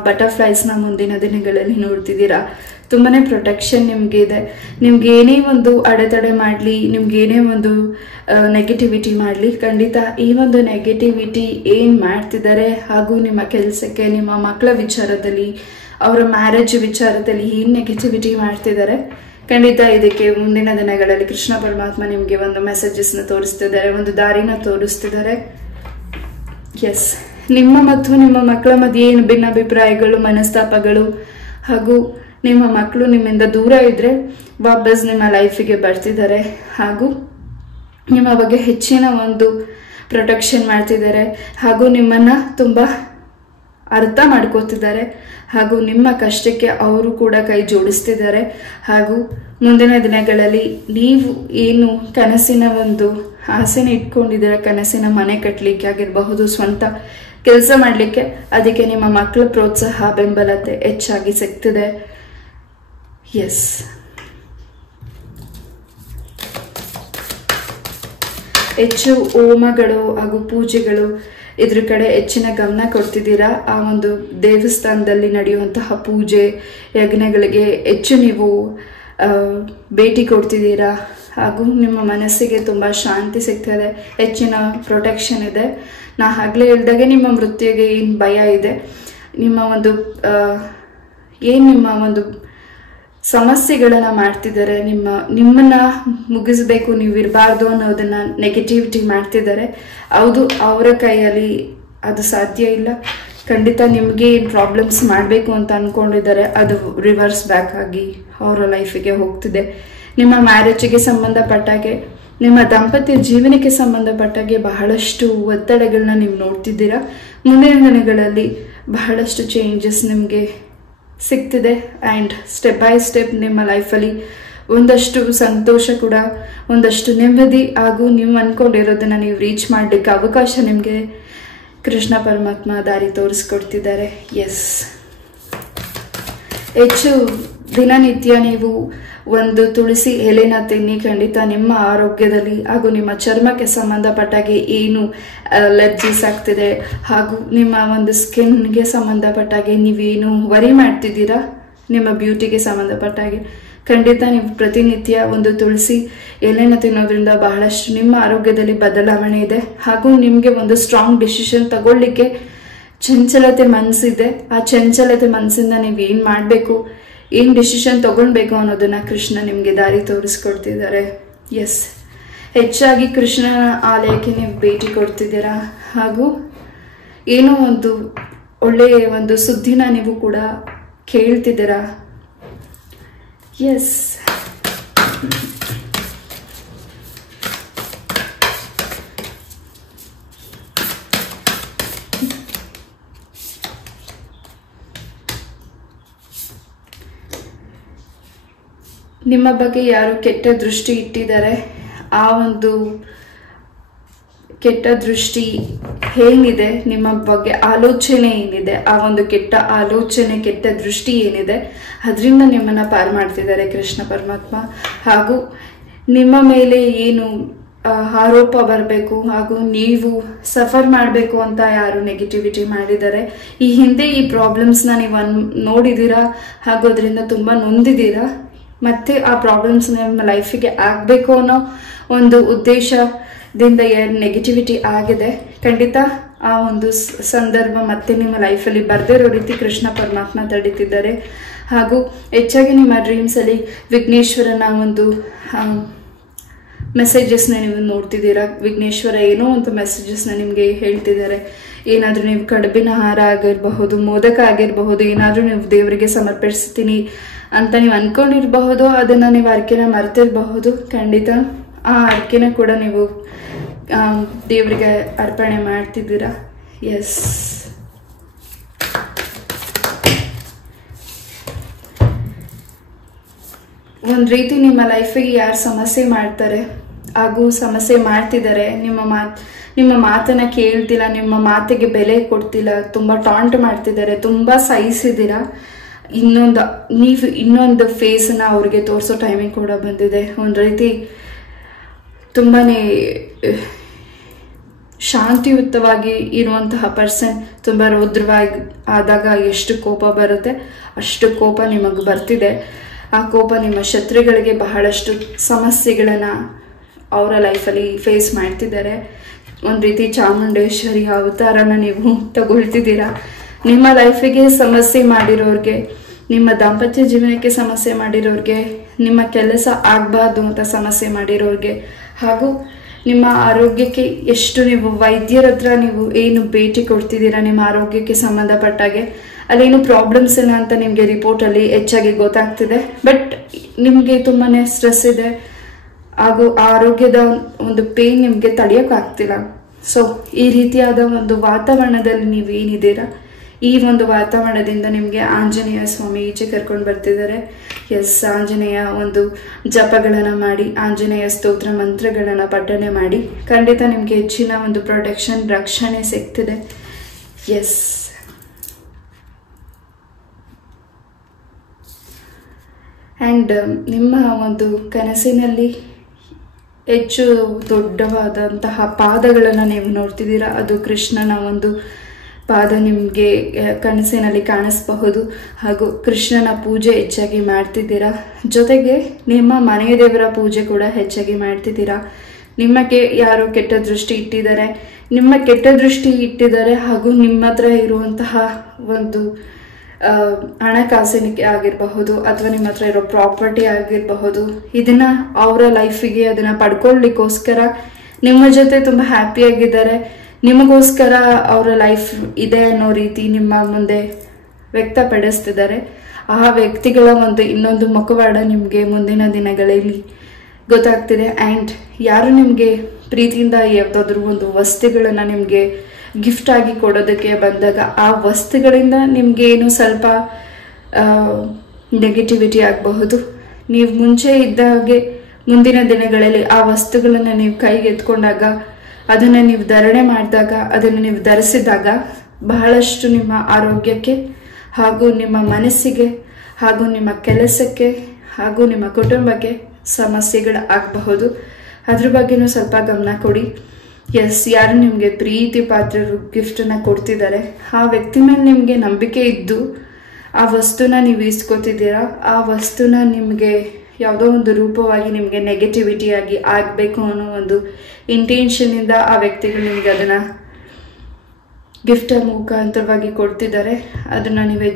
ಬಟರ್ಫ್ಲೈಸ್ನ ಮುಂದಿನ ದಿನಗಳಲ್ಲಿ ನೋಡ್ತಿದ್ದೀರಾ. ತುಂಬಾ ಪ್ರೊಟೆಕ್ಷನ್ ನಿಮಗೆ ಇದೆ. ನಿಮ್ಗೆ ಏನೇ ಒಂದು ಅಡೆತಡೆ ಮಾಡಲಿ, ನಿಮ್ಗೆ ಏನೇ ಒಂದು ನೆಗೆಟಿವಿಟಿ ಮಾಡಲಿ, ಖಂಡಿತ ಈ ಒಂದು ನೆಗೆಟಿವಿಟಿ ಏನು ಮಾಡ್ತಿದ್ದಾರೆ ಹಾಗೂ ನಿಮ್ಮ ಕೆಲಸಕ್ಕೆ, ನಿಮ್ಮ ಮಕ್ಕಳ ವಿಚಾರದಲ್ಲಿ, ಅವರ ಮ್ಯಾರೇಜ್ ವಿಚಾರದಲ್ಲಿ ಏನು ನೆಗೆಟಿವಿಟಿ ಮಾಡ್ತಿದ್ದಾರೆ, ಖಂಡಿತ ಇದಕ್ಕೆ ಮುಂದಿನ ದಿನಗಳಲ್ಲಿ ಕೃಷ್ಣ ಪರಮಾತ್ಮ ನಿಮಗೆ ಒಂದು ಮೆಸೇಜಸ್ನ ತೋರಿಸ್ತಿದ್ದಾರೆ, ಒಂದು ದಾರಿನ ತೋರಿಸ್ತಿದ್ದಾರೆ. ಎಸ್, ನಿಮ್ಮ ಮತ್ತು ನಿಮ್ಮ ಮಕ್ಕಳ ಮಧ್ಯೆ ಏನು ಭಿನ್ನಾಭಿಪ್ರಾಯಗಳು, ಮನಸ್ತಾಪಗಳು ಹಾಗೂ ನಿಮ್ಮ ಮಕ್ಕಳು ನಿಮ್ಮಿಂದ ದೂರ ಇದ್ರೆ ವಾಪಸ್ ನಿಮ್ಮ ಲೈಫಿಗೆ ಬರ್ತಿದ್ದಾರೆ ಹಾಗೂ ನಿಮ್ಮ ಬಗ್ಗೆ ಹೆಚ್ಚಿನ ಒಂದು ಪ್ರೊಟೆಕ್ಷನ್ ಮಾಡ್ತಿದ್ದಾರೆ ಹಾಗೂ ನಿಮ್ಮನ್ನ ತುಂಬಾ ಅರ್ಥ ಮಾಡ್ಕೋತಿದ್ದಾರೆ ಹಾಗೂ ನಿಮ್ಮ ಕಷ್ಟಕ್ಕೆ ಅವರು ಕೂಡ ಕೈ ಜೋಡಿಸ್ತಿದ್ದಾರೆ ಹಾಗೂ ಮುಂದಿನ ದಿನಗಳಲ್ಲಿ ನೀವು ಏನು ಕನಸಿನ ಒಂದು ಆಸೆನ ಇಟ್ಕೊಂಡಿದ್ದೀರ, ಕನಸಿನ ಮನೆ ಕಟ್ಟಲಿಕ್ಕೆ ಆಗಿರಬಹುದು, ಸ್ವಂತ ಕೆಲಸ ಮಾಡಲಿಕ್ಕೆ, ಅದಕ್ಕೆ ನಿಮ್ಮ ಮಕ್ಕಳ ಪ್ರೋತ್ಸಾಹ ಬೆಂಬಲತೆ ಹೆಚ್ಚಾಗಿ ಸಿಗ್ತಿದೆ. ಎಸ್, ಹೆಚ್ಚು ಹೋಮಗಳು ಹಾಗೂ ಪೂಜೆಗಳು ಇದ್ರ ಕಡೆ ಹೆಚ್ಚಿನ ಗಮನ ಕೊಡ್ತಿದ್ದೀರಾ. ಆ ಒಂದು ದೇವಸ್ಥಾನದಲ್ಲಿ ನಡೆಯುವಂತಹ ಪೂಜೆ ಯಜ್ಞಗಳಿಗೆ ಹೆಚ್ಚು ನೀವು ಭೇಟಿ ಕೊಡ್ತಿದ್ದೀರಾ ಹಾಗೂ ನಿಮ್ಮ ಮನಸ್ಸಿಗೆ ತುಂಬ ಶಾಂತಿ ಸಿಗ್ತದೆ, ಹೆಚ್ಚಿನ ಪ್ರೊಟೆಕ್ಷನ್ ಇದೆ. ನಾ ಆಗಲೇ ಹೇಳಿದಾಗೆ ನಿಮ್ಮ ಮೃತ್ಯುಗೆ ಏನು ಭಯ ಇದೆ, ನಿಮ್ಮ ಒಂದು ಸಮಸ್ಯೆಗಳನ್ನ ಮಾಡ್ತಿದ್ದಾರೆ, ನಿಮ್ಮನ್ನ ಮುಗಿಸ್ಬೇಕು, ನೀವು ಇರಬಾರ್ದು ಅನ್ನೋದನ್ನ ನೆಗೆಟಿವಿಟಿ ಮಾಡ್ತಿದ್ದಾರೆ. ಹೌದು, ಅವರ ಕೈಯಲ್ಲಿ ಅದು ಸಾಧ್ಯ ಇಲ್ಲ. ಖಂಡಿತ ನಿಮಗೆ ಏನು ಪ್ರಾಬ್ಲಮ್ಸ್ ಮಾಡಬೇಕು ಅಂತ ಅನ್ಕೊಂಡಿದ್ದಾರೆ ಅದು ರಿವರ್ಸ್ ಬ್ಯಾಕ್ ಆಗಿ ಅವರ ಲೈಫಿಗೆ ಹೋಗ್ತಿದೆ. ನಿಮ್ಮ ಮ್ಯಾರೇಜಿಗೆ ಸಂಬಂಧಪಟ್ಟಾಗೆ, ನಿಮ್ಮ ದಾಂಪತ್ಯ ಜೀವನಕ್ಕೆ ಸಂಬಂಧಪಟ್ಟಾಗೆ ಬಹಳಷ್ಟು ಒತ್ತಡಗಳನ್ನ ನೀವು ನೋಡ್ತಿದ್ದೀರಾ. ಮುಂದಿನ ದಿನಗಳಲ್ಲಿ ಬಹಳಷ್ಟು ಚೇಂಜಸ್ ನಿಮಗೆ ಸಿಗ್ತಿದೆ ಆ್ಯಂಡ್ ಸ್ಟೆಪ್ ಬೈ ಸ್ಟೆಪ್ ನಿಮ್ಮ ಲೈಫಲ್ಲಿ ಒಂದಷ್ಟು ಸಂತೋಷ ಕೂಡ, ಒಂದಷ್ಟು ನೆಮ್ಮದಿ ಹಾಗೂ ನೀವು ಅನ್ಕೊಂಡಿರೋದನ್ನ ನೀವು ರೀಚ್ ಮಾಡಲಿಕ್ಕೆ ಅವಕಾಶ ನಿಮಗೆ ಕೃಷ್ಣ ಪರಮಾತ್ಮ ದಾರಿ ತೋರಿಸ್ಕೊಡ್ತಿದ್ದಾರೆ. ಎಸ್, ಹೆಚ್ಚು ದಿನನಿತ್ಯ ನೀವು ಒಂದು ತುಳಸಿ ಎಲೆನ ತಿನ್ನಿ. ಖಂಡಿತ ನಿಮ್ಮ ಆರೋಗ್ಯದಲ್ಲಿ ಹಾಗೂ ನಿಮ್ಮ ಚರ್ಮಕ್ಕೆ ಸಂಬಂಧಪಟ್ಟಾಗೆ ಏನು ಅಲರ್ಜೀಸ್ ಆಗ್ತಿದೆ ಹಾಗೂ ನಿಮ್ಮ ಒಂದು ಸ್ಕಿನ್ಗೆ ಸಂಬಂಧಪಟ್ಟಾಗೆ ನೀವೇನು ವರಿ ಮಾಡ್ತಿದ್ದೀರಾ, ನಿಮ್ಮ ಬ್ಯೂಟಿಗೆ ಸಂಬಂಧಪಟ್ಟಾಗೆ, ಖಂಡಿತ ನೀವು ಪ್ರತಿನಿತ್ಯ ಒಂದು ತುಳಸಿ ಎಲೆನ ತಿನ್ನೋದ್ರಿಂದ ಬಹಳಷ್ಟು ನಿಮ್ಮ ಆರೋಗ್ಯದಲ್ಲಿ ಬದಲಾವಣೆ ಇದೆ ಹಾಗೂ ನಿಮಗೆ ಒಂದು ಸ್ಟ್ರಾಂಗ್ ಡಿಸಿಷನ್ ತಗೊಳ್ಳಿಕ್ಕೆ ಚಂಚಲತೆ ಮನಸ್ಸಿದೆ. ಆ ಚಂಚಲತೆ ಮನಸ್ಸಿಂದ ನೀವು ಏನು ಮಾಡಬೇಕು, ಏನು ಡಿಸಿಷನ್ ತಗೊಳ್ಬೇಕು ಅನ್ನೋದನ್ನ ಕೃಷ್ಣ ನಿಮಗೆ ದಾರಿ ತೋರಿಸ್ಕೊಡ್ತಿದ್ದಾರೆ. ಎಸ್, ಹೆಚ್ಚಾಗಿ ಕೃಷ್ಣನ ಆಲಯಕ್ಕೆ ನೀವು ಭೇಟಿ ಕೊಡ್ತಿದ್ದೀರಾ ಹಾಗೂ ಏನೋ ಒಂದು ಒಳ್ಳೆಯ ಒಂದು ಸುದ್ದಿನ ನೀವು ಕೂಡ ಕೇಳ್ತಿದ್ದೀರಾ. ಎಸ್, ನಿಮ್ಮ ಬಗ್ಗೆ ಯಾರು ಕೆಟ್ಟ ದೃಷ್ಟಿ ಇಟ್ಟಿದ್ದಾರೆ, ಆ ಒಂದು ಕೆಟ್ಟ ದೃಷ್ಟಿ ಏನಿದೆ, ನಿಮ್ಮ ಬಗ್ಗೆ ಆಲೋಚನೆ ಏನಿದೆ, ಆ ಒಂದು ಕೆಟ್ಟ ಆಲೋಚನೆ, ಕೆಟ್ಟ ದೃಷ್ಟಿ ಏನಿದೆ, ಅದರಿಂದ ನಿಮ್ಮನ್ನ ಪಾರು ಮಾಡ್ತಿದ್ದಾರೆ ಕೃಷ್ಣ ಪರಮಾತ್ಮ. ಹಾಗೂ ನಿಮ್ಮ ಮೇಲೆ ಏನು ಆರೋಪ ಬರಬೇಕು ಹಾಗೂ ನೀವು ಸಫರ್ ಮಾಡಬೇಕು ಅಂತ ಯಾರು ನೆಗೆಟಿವಿಟಿ ಮಾಡಿದ್ದಾರೆ, ಈ ಹಿಂದೆ ಈ ಪ್ರಾಬ್ಲಮ್ಸ್ನ ನೀವು ನೋಡಿದ್ದೀರಾ ಹಾಗೂ ಅದರಿಂದ ತುಂಬ ನೊಂದಿದ್ದೀರಾ. ಮತ್ತೆ ಆ ಪ್ರಾಬ್ಲಮ್ಸ್ ನಿಮ್ಮ ಲೈಫಿಗೆ ಆಗಬೇಕು ಅನ್ನೋ ಒಂದು ಉದ್ದೇಶದಿಂದ ಏನು ನೆಗೆಟಿವಿಟಿ ಆಗಿದೆ, ಖಂಡಿತ ಆ ಒಂದು ಸಂದರ್ಭ ಮತ್ತೆ ನಿಮ್ಮ ಲೈಫಲ್ಲಿ ಬರ್ದಿರೋ ರೀತಿ ಕೃಷ್ಣ ಪರಮಾತ್ಮ ತಡೀತಿದ್ದಾರೆ. ಹಾಗೂ ಹೆಚ್ಚಾಗಿ ನಿಮ್ಮ ಡ್ರೀಮ್ಸಲ್ಲಿ ವಿಘ್ನೇಶ್ವರನ ಒಂದು ಮೆಸೇಜಸ್ನ ನೀವು ನೋಡ್ತಿದ್ದೀರಾ. ವಿಘ್ನೇಶ್ವರ ಏನೋ ಒಂದು ಮೆಸೇಜಸ್ನ ನಿಮಗೆ ಹೇಳ್ತಿದ್ದಾರೆ. ಏನಾದರೂ ನೀವು ಕಡುಬಿನ ಹಾರ ಆಗಿರಬಹುದು, ಮೋದಕ ಆಗಿರಬಹುದು, ಏನಾದರೂ ನೀವು ದೇವರಿಗೆ ಸಮರ್ಪಿಸ್ತೀನಿ ಅಂತ ನೀವು ಅನ್ಕೊಂಡಿರಬಹುದು. ಅದನ್ನು ನೀವು ಅರ್ಕೆನ ಮರ್ತಿರಬಹುದು. ಖಂಡಿತ ಆ ಅರ್ಕೆನ ಕೂಡ ನೀವು ದೇವರಿಗೆ ಅರ್ಪಣೆ ಮಾಡ್ತಿದ್ದೀರಾ. ಎಸ್, ಒಂದು ರೀತಿ ನಿಮ್ಮ ಲೈಫಿಗೆ ಯಾರು ಸಮಸ್ಯೆ ಮಾಡ್ತಾರೆ ಹಾಗೂ ಸಮಸ್ಯೆ ಮಾಡ್ತಿದ್ದಾರೆ, ನಿಮ್ಮ ಮಾತನ್ನ ಕೇಳ್ತಿಲ್ಲ, ನಿಮ್ಮ ಮಾತಿಗೆ ಬೆಲೆ ಕೊಡ್ತಿಲ್ಲ, ತುಂಬ ಟಾಂಟ್ ಮಾಡ್ತಿದ್ದಾರೆ, ತುಂಬ ಸಹಿಸಿದ್ದೀರಾ, ನೀವು ಇನ್ನೊಂದು ಫೇಸನ್ನ ಅವ್ರಿಗೆ ತೋರಿಸೋ ಟೈಮಿಂಗ್ ಕೂಡ ಬಂದಿದೆ. ಒಂದು ರೀತಿ ತುಂಬಾನೇ ಶಾಂತಿಯುತವಾಗಿ ಇರುವಂತಹ ಪರ್ಸನ್ ತುಂಬ ರೌದ್ರವಾಗಿ ಆದಾಗ ಎಷ್ಟು ಕೋಪ ಬರುತ್ತೆ ಅಷ್ಟು ಕೋಪ ನಿಮಗೆ ಬರ್ತಿದೆ. ಆ ಕೋಪ ನಿಮ್ಮ ಶತ್ರುಗಳಿಗೆ ಬಹಳಷ್ಟು ಸಮಸ್ಯೆಗಳನ್ನ ಅವರ ಲೈಫಲ್ಲಿ ಫೇಸ್ ಮಾಡ್ತಿದ್ದಾರೆ. ಒಂದು ರೀತಿ ಚಾಮುಂಡೇಶ್ವರಿ ಅವತಾರನ ನೀವು ತಗೊಳ್ತಿದ್ದೀರಾ. ನಿಮ್ಮ ಲೈಫಿಗೆ ಸಮಸ್ಯೆ ಮಾಡಿರೋರಿಗೆ, ನಿಮ್ಮ ದಾಂಪತ್ಯ ಜೀವನಕ್ಕೆ ಸಮಸ್ಯೆ ಮಾಡಿರೋರಿಗೆ, ನಿಮ್ಮ ಕೆಲಸ ಆಗಬಾರ್ದು ಅಂತ ಸಮಸ್ಯೆ ಮಾಡಿರೋರಿಗೆ ಹಾಗೂ ನಿಮ್ಮ ಆರೋಗ್ಯಕ್ಕೆ ಎಷ್ಟು ನೀವು ವೈದ್ಯರ ಹತ್ರ ನೀವು ಏನು ಭೇಟಿ ಕೊಡ್ತಿದ್ದೀರಾ ನಿಮ್ಮ ಆರೋಗ್ಯಕ್ಕೆ ಸಂಬಂಧಪಟ್ಟಾಗೆ ಅಲ್ಲೇನು ಪ್ರಾಬ್ಲಮ್ಸ್ ಇಲ್ಲ ಅಂತ ನಿಮಗೆ ರಿಪೋರ್ಟಲ್ಲಿ ಹೆಚ್ಚಾಗಿ ಗೊತ್ತಾಗ್ತಿದೆ. ಬಟ್ ನಿಮಗೆ ತುಂಬಾ ಸ್ಟ್ರೆಸ್ ಇದೆ ಹಾಗೂ ಆರೋಗ್ಯದ ಒಂದು ಪೇನ್ ನಿಮಗೆ ತಡೆಯೋಕ್ಕಾಗ್ತಿಲ್ಲ. ಸೊ ಈ ರೀತಿಯಾದ ಒಂದು ವಾತಾವರಣದಲ್ಲಿ ನೀವು ಏನಿದ್ದೀರಾ, ಈ ಒಂದು ವಾತಾವರಣದಿಂದ ನಿಮಗೆ ಆಂಜನೇಯ ಸ್ವಾಮಿ ಈಚೆ ಕರ್ಕೊಂಡು ಬರ್ತಿದ್ದಾರೆ. ಎಸ್, ಆಂಜನೇಯ ಒಂದು ಜಪಗಳನ್ನು ಮಾಡಿ, ಆಂಜನೇಯ ಸ್ತೋತ್ರ ಮಂತ್ರಗಳನ್ನು ಪಠನೆ ಮಾಡಿ, ಖಂಡಿತ ನಿಮಗೆ ಹೆಚ್ಚಿನ ಒಂದು ಪ್ರೊಟೆಕ್ಷನ್ ರಕ್ಷಣೆ ಸಿಗ್ತಿದೆ. ಎಸ್, ಆ್ಯಂಡ್ ನಿಮ್ಮ ಒಂದು ಕನಸಿನಲ್ಲಿ ಹೆಚ್ಚು ದೊಡ್ಡವಾದಂತಹ ಪಾದಗಳನ್ನು ನೀವು ನೋಡ್ತಿದ್ದೀರಾ. ಅದು ಕೃಷ್ಣನ ಒಂದು ಪಾದ ನಿಮಗೆ ಕನಸಿನಲ್ಲಿ ಕಾಣಿಸಬಹುದು. ಹಾಗೂ ಕೃಷ್ಣನ ಪೂಜೆ ಹೆಚ್ಚಾಗಿ ಮಾಡ್ತಿದ್ದೀರಾ. ಜೊತೆಗೆ ನಿಮ್ಮ ಮನೆಯ ದೇವರ ಪೂಜೆ ಕೂಡ ಹೆಚ್ಚಾಗಿ ಮಾಡ್ತಿದ್ದೀರಾ. ನಿಮಗೆ ಯಾರು ಕೆಟ್ಟ ದೃಷ್ಟಿ ಇಟ್ಟಿದ್ದಾರೆ, ನಿಮ್ಮ ಕೆಟ್ಟ ದೃಷ್ಟಿ ಇಟ್ಟಿದ್ದಾರೆ ಹಾಗೂ ನಿಮ್ಮ ಹತ್ರ ಇರುವಂತಹ ಒಂದು ಹಣಕಾಸಿನಿಕೆ ಆಗಿರಬಹುದು ಅಥವಾ ನಿಮ್ಮ ಹತ್ರ ಇರೋ ಪ್ರಾಪರ್ಟಿ ಆಗಿರಬಹುದು, ಇದನ್ನ ಅವರ ಲೈಫಿಗೆ ಅದನ್ನ ಪಡ್ಕೊಳ್ಳಿಕ್ಕೋಸ್ಕರ ನಿಮ್ಮ ಜೊತೆ ತುಂಬ ಹ್ಯಾಪಿಯಾಗಿದ್ದಾರೆ, ನಿಮಗೋಸ್ಕರ ಅವರ ಲೈಫ್ ಇದೆ ಅನ್ನೋ ರೀತಿ ನಿಮ್ಮ ಮುಂದೆ ವ್ಯಕ್ತಪಡಿಸ್ತಿದ್ದಾರೆ. ಆ ವ್ಯಕ್ತಿಗಳ ಒಂದು ಇನ್ನೊಂದು ಮುಖವಾಡ ನಿಮಗೆ ಮುಂದಿನ ದಿನಗಳಲ್ಲಿ ಗೊತ್ತಾಗ್ತಿದೆ. ಆ್ಯಂಡ್ ಯಾರು ನಿಮಗೆ ಪ್ರೀತಿಯಿಂದ ಯಾವುದಾದ್ರೂ ಒಂದು ವಸ್ತುಗಳನ್ನು ನಿಮಗೆ ಗಿಫ್ಟ್ ಆಗಿ ಕೊಡೋದಕ್ಕೆ ಬಂದಾಗ ಆ ವಸ್ತುಗಳಿಂದ ನಿಮಗೆ ಏನು ಸ್ವಲ್ಪ ನೆಗೆಟಿವಿಟಿ ಆಗಬಹುದು. ನೀವು ಮುಂಚೆ ಇದ್ದ ಹಾಗೆ ಮುಂದಿನ ದಿನಗಳಲ್ಲಿ ಆ ವಸ್ತುಗಳನ್ನು ನೀವು ಕೈಗೆ ಎತ್ಕೊಂಡಾಗ, ಅದನ್ನು ನೀವು ಧಾರಣೆ ಮಾಡಿದಾಗ, ಅದನ್ನು ನೀವು ಧರಿಸಿದಾಗ ಬಹಳಷ್ಟು ನಿಮ್ಮ ಆರೋಗ್ಯಕ್ಕೆ ಹಾಗೂ ನಿಮ್ಮ ಮನಸ್ಸಿಗೆ ಹಾಗೂ ನಿಮ್ಮ ಕೆಲಸಕ್ಕೆ ಹಾಗೂ ನಿಮ್ಮ ಕುಟುಂಬಕ್ಕೆ ಸಮಸ್ಯೆಗಳು ಆಗಬಹುದು. ಅದ್ರ ಬಗ್ಗೆನೂ ಸ್ವಲ್ಪ ಗಮನ ಕೊಡಿ. ಎಸ್, ಯಾರು ನಿಮಗೆ ಪ್ರೀತಿ ಪಾತ್ರರು ಗಿಫ್ಟನ್ನು ಕೊಡ್ತಿದ್ದಾರೆ, ಆ ವ್ಯಕ್ತಿ ಮೇಲೆ ನಿಮಗೆ ನಂಬಿಕೆ ಇದ್ದು ಆ ವಸ್ತುನ ನೀವು ಇಸ್ಕೊತಿದ್ದೀರಾ. ಆ ವಸ್ತುನ ನಿಮಗೆ ಯಾವುದೋ ಒಂದು ರೂಪವಾಗಿ ನಿಮಗೆ ನೆಗೆಟಿವಿಟಿ ಆಗಿ ಆಗಬೇಕು ಅನ್ನೋ ಒಂದು ಇಂಟೆನ್ಷನ್ನಿಂದ ಆ ವ್ಯಕ್ತಿಗಳು ನಿಮಗೆ ಅದನ್ನು ಗಿಫ್ಟ್ ಮುಖಾಂತರವಾಗಿ ಕೊಡ್ತಿದ್ದಾರೆ. ಅದನ್ನು ನೀವು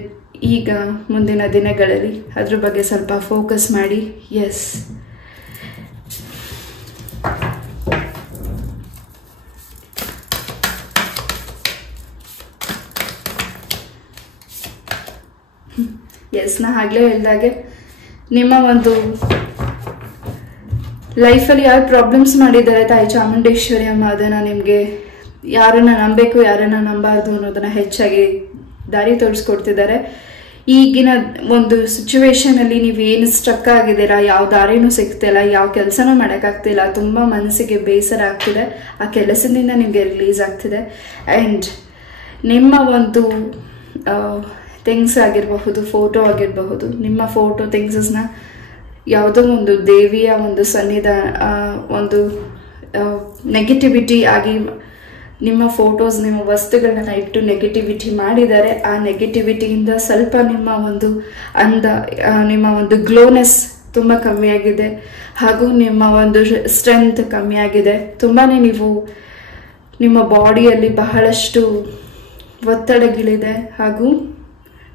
ಈಗ ಮುಂದಿನ ದಿನಗಳಲ್ಲಿ ಅದ್ರ ಬಗ್ಗೆ ಸ್ವಲ್ಪ ಫೋಕಸ್ ಮಾಡಿ. ಎಸ್, ನಾ ಆಗಲೇ ಹೇಳಿದಾಗೆ ನಿಮ್ಮ ಒಂದು ಲೈಫಲ್ಲಿ ಯಾರು ಪ್ರಾಬ್ಲಮ್ಸ್ ಮಾಡಿದ್ದಾರೆ ತಾಯಿ ಚಾಮುಂಡೇಶ್ವರಿ ಅಮ್ಮ ಅದನ್ನು ನಿಮಗೆ ಯಾರನ್ನ ನಂಬಬೇಕು ಯಾರನ್ನ ನಂಬಾರ್ದು ಅನ್ನೋದನ್ನ ಹೆಚ್ಚಾಗಿ ದಾರಿ ತೋರಿಸ್ಕೊಡ್ತಿದ್ದಾರೆ. ಈಗಿನ ಒಂದು ಸಿಚುವೇಶನಲ್ಲಿ ನೀವು ಏನು ಸ್ಟ್ರಕ್ ಆಗಿದ್ದೀರಾ, ಯಾವ ದಾರಿನೂ ಸಿಗ್ತಿಲ್ಲ, ಯಾವ ಕೆಲಸನೂ ಮಾಡೋಕ್ಕಾಗ್ತಿಲ್ಲ, ತುಂಬ ಮನಸ್ಸಿಗೆ ಬೇಸರ ಆಗ್ತಿದೆ, ಆ ಕೆಲಸದಿಂದ ನಿಮಗೆ ರಿಲೀಸ್ ಆಗ್ತಿದೆ. ಆ್ಯಂಡ್ ನಿಮ್ಮ ಒಂದು ಥಿಂಗ್ಸ್ ಆಗಿರಬಹುದು, ಫೋಟೋ ಆಗಿರಬಹುದು, ನಿಮ್ಮ ಫೋಟೋ ಥಿಂಗ್ಸಸ್ನ ಯಾವುದೋ ಒಂದು ದೇವಿಯ ಒಂದು ಒಂದು ನೆಗೆಟಿವಿಟಿ ಆಗಿ ನಿಮ್ಮ ಫೋಟೋಸ್ ನಿಮ್ಮ ವಸ್ತುಗಳನ್ನ ಇಟ್ಟು ನೆಗೆಟಿವಿಟಿ ಮಾಡಿದ್ದಾರೆ. ಆ ನೆಗೆಟಿವಿಟಿಯಿಂದ ಸ್ವಲ್ಪ ನಿಮ್ಮ ಒಂದು ನಿಮ್ಮ ಒಂದು ಗ್ಲೋನೆಸ್ ತುಂಬ ಕಮ್ಮಿಯಾಗಿದೆ ಹಾಗೂ ನಿಮ್ಮ ಒಂದು ಸ್ಟ್ರೆಂತ್ ಕಮ್ಮಿಯಾಗಿದೆ. ತುಂಬಾ ನೀವು ನಿಮ್ಮ ಬಾಡಿಯಲ್ಲಿ ಬಹಳಷ್ಟು ಒತ್ತಡಗಳಿದೆ ಹಾಗೂ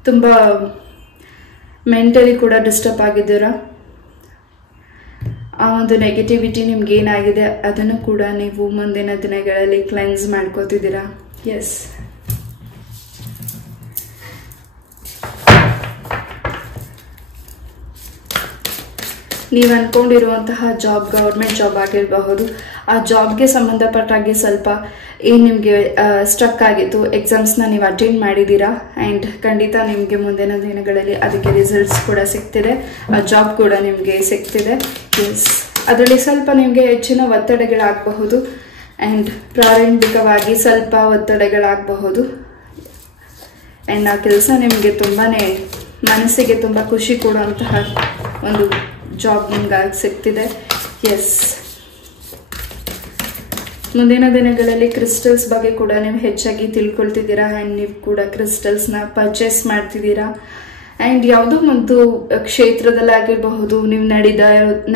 ತುಂಬ ಮೆಂಟಲಿ ಕೂಡ ಡಿಸ್ಟರ್ಬ್ ಆಗಿದ್ದೀರಾ. ಆ ಒಂದು ನೆಗೆಟಿವಿಟಿ ನಿಮ್ಗೆ ಏನಾಗಿದೆ ಅದನ್ನು ಕೂಡ ನೀವು ಮುಂದಿನ ದಿನಗಳಲ್ಲಿ ಕ್ಲೆನ್ಸ್ ಮಾಡ್ಕೋತಿದ್ದೀರಾ. ಎಸ್, ನೀವು ಅಂದ್ಕೊಂಡಿರುವಂತಹ ಜಾಬ್ ಗೌರ್ಮೆಂಟ್ ಜಾಬ್ ಆಗಿರಬಹುದು, ಆ ಜಾಬ್ಗೆ ಸಂಬಂಧಪಟ್ಟಾಗಿ ಸ್ವಲ್ಪ ಏನು ನಿಮಗೆ ಸ್ಟ್ರಕ್ ಆಗಿತ್ತು, ಎಕ್ಸಾಮ್ಸ್ನ ನೀವು ಅಟೆಂಡ್ ಮಾಡಿದ್ದೀರಾ. ಆ್ಯಂಡ್ ಖಂಡಿತ ನಿಮಗೆ ಮುಂದಿನ ದಿನಗಳಲ್ಲಿ ಅದಕ್ಕೆ ರಿಸಲ್ಟ್ಸ್ ಕೂಡ ಸಿಗ್ತಿದೆ, ಆ ಜಾಬ್ ಕೂಡ ನಿಮಗೆ ಸಿಗ್ತಿದೆ. ಎಸ್, ಅದರಲ್ಲಿ ಸ್ವಲ್ಪ ನಿಮಗೆ ಹೆಚ್ಚಿನ ಒತ್ತಡಗಳಾಗಬಹುದು ಆ್ಯಂಡ್ ಪ್ರಾರಂಭಿಕವಾಗಿ ಸ್ವಲ್ಪ ಒತ್ತಡಗಳಾಗಬಹುದು. ಆ್ಯಂಡ್ ಆ ಕೆಲಸ ನಿಮಗೆ ತುಂಬಾ ಮನಸ್ಸಿಗೆ ತುಂಬ ಖುಷಿ ಕೊಡುವಂತಹ ಒಂದು ಜಾಬ್ ನಿಮ್ಗೆ ಸಿಗ್ತಿದೆ. ಎಸ್, ಮುಂದಿನ ದಿನಗಳಲ್ಲಿ ಕ್ರಿಸ್ಟಲ್ಸ್ ಬಗ್ಗೆ ಕೂಡ ನೀವು ಹೆಚ್ಚಾಗಿ ತಿಳ್ಕೊಳ್ತಿದ್ದೀರಾ ಆ್ಯಂಡ್ ನೀವು ಕೂಡ ಕ್ರಿಸ್ಟಲ್ಸ್ನ ಪರ್ಚೇಸ್ ಮಾಡ್ತಿದ್ದೀರಾ. ಆ್ಯಂಡ್ ಯಾವುದೋ ಒಂದು ಕ್ಷೇತ್ರದಲ್ಲಾಗಿರಬಹುದು, ನೀವು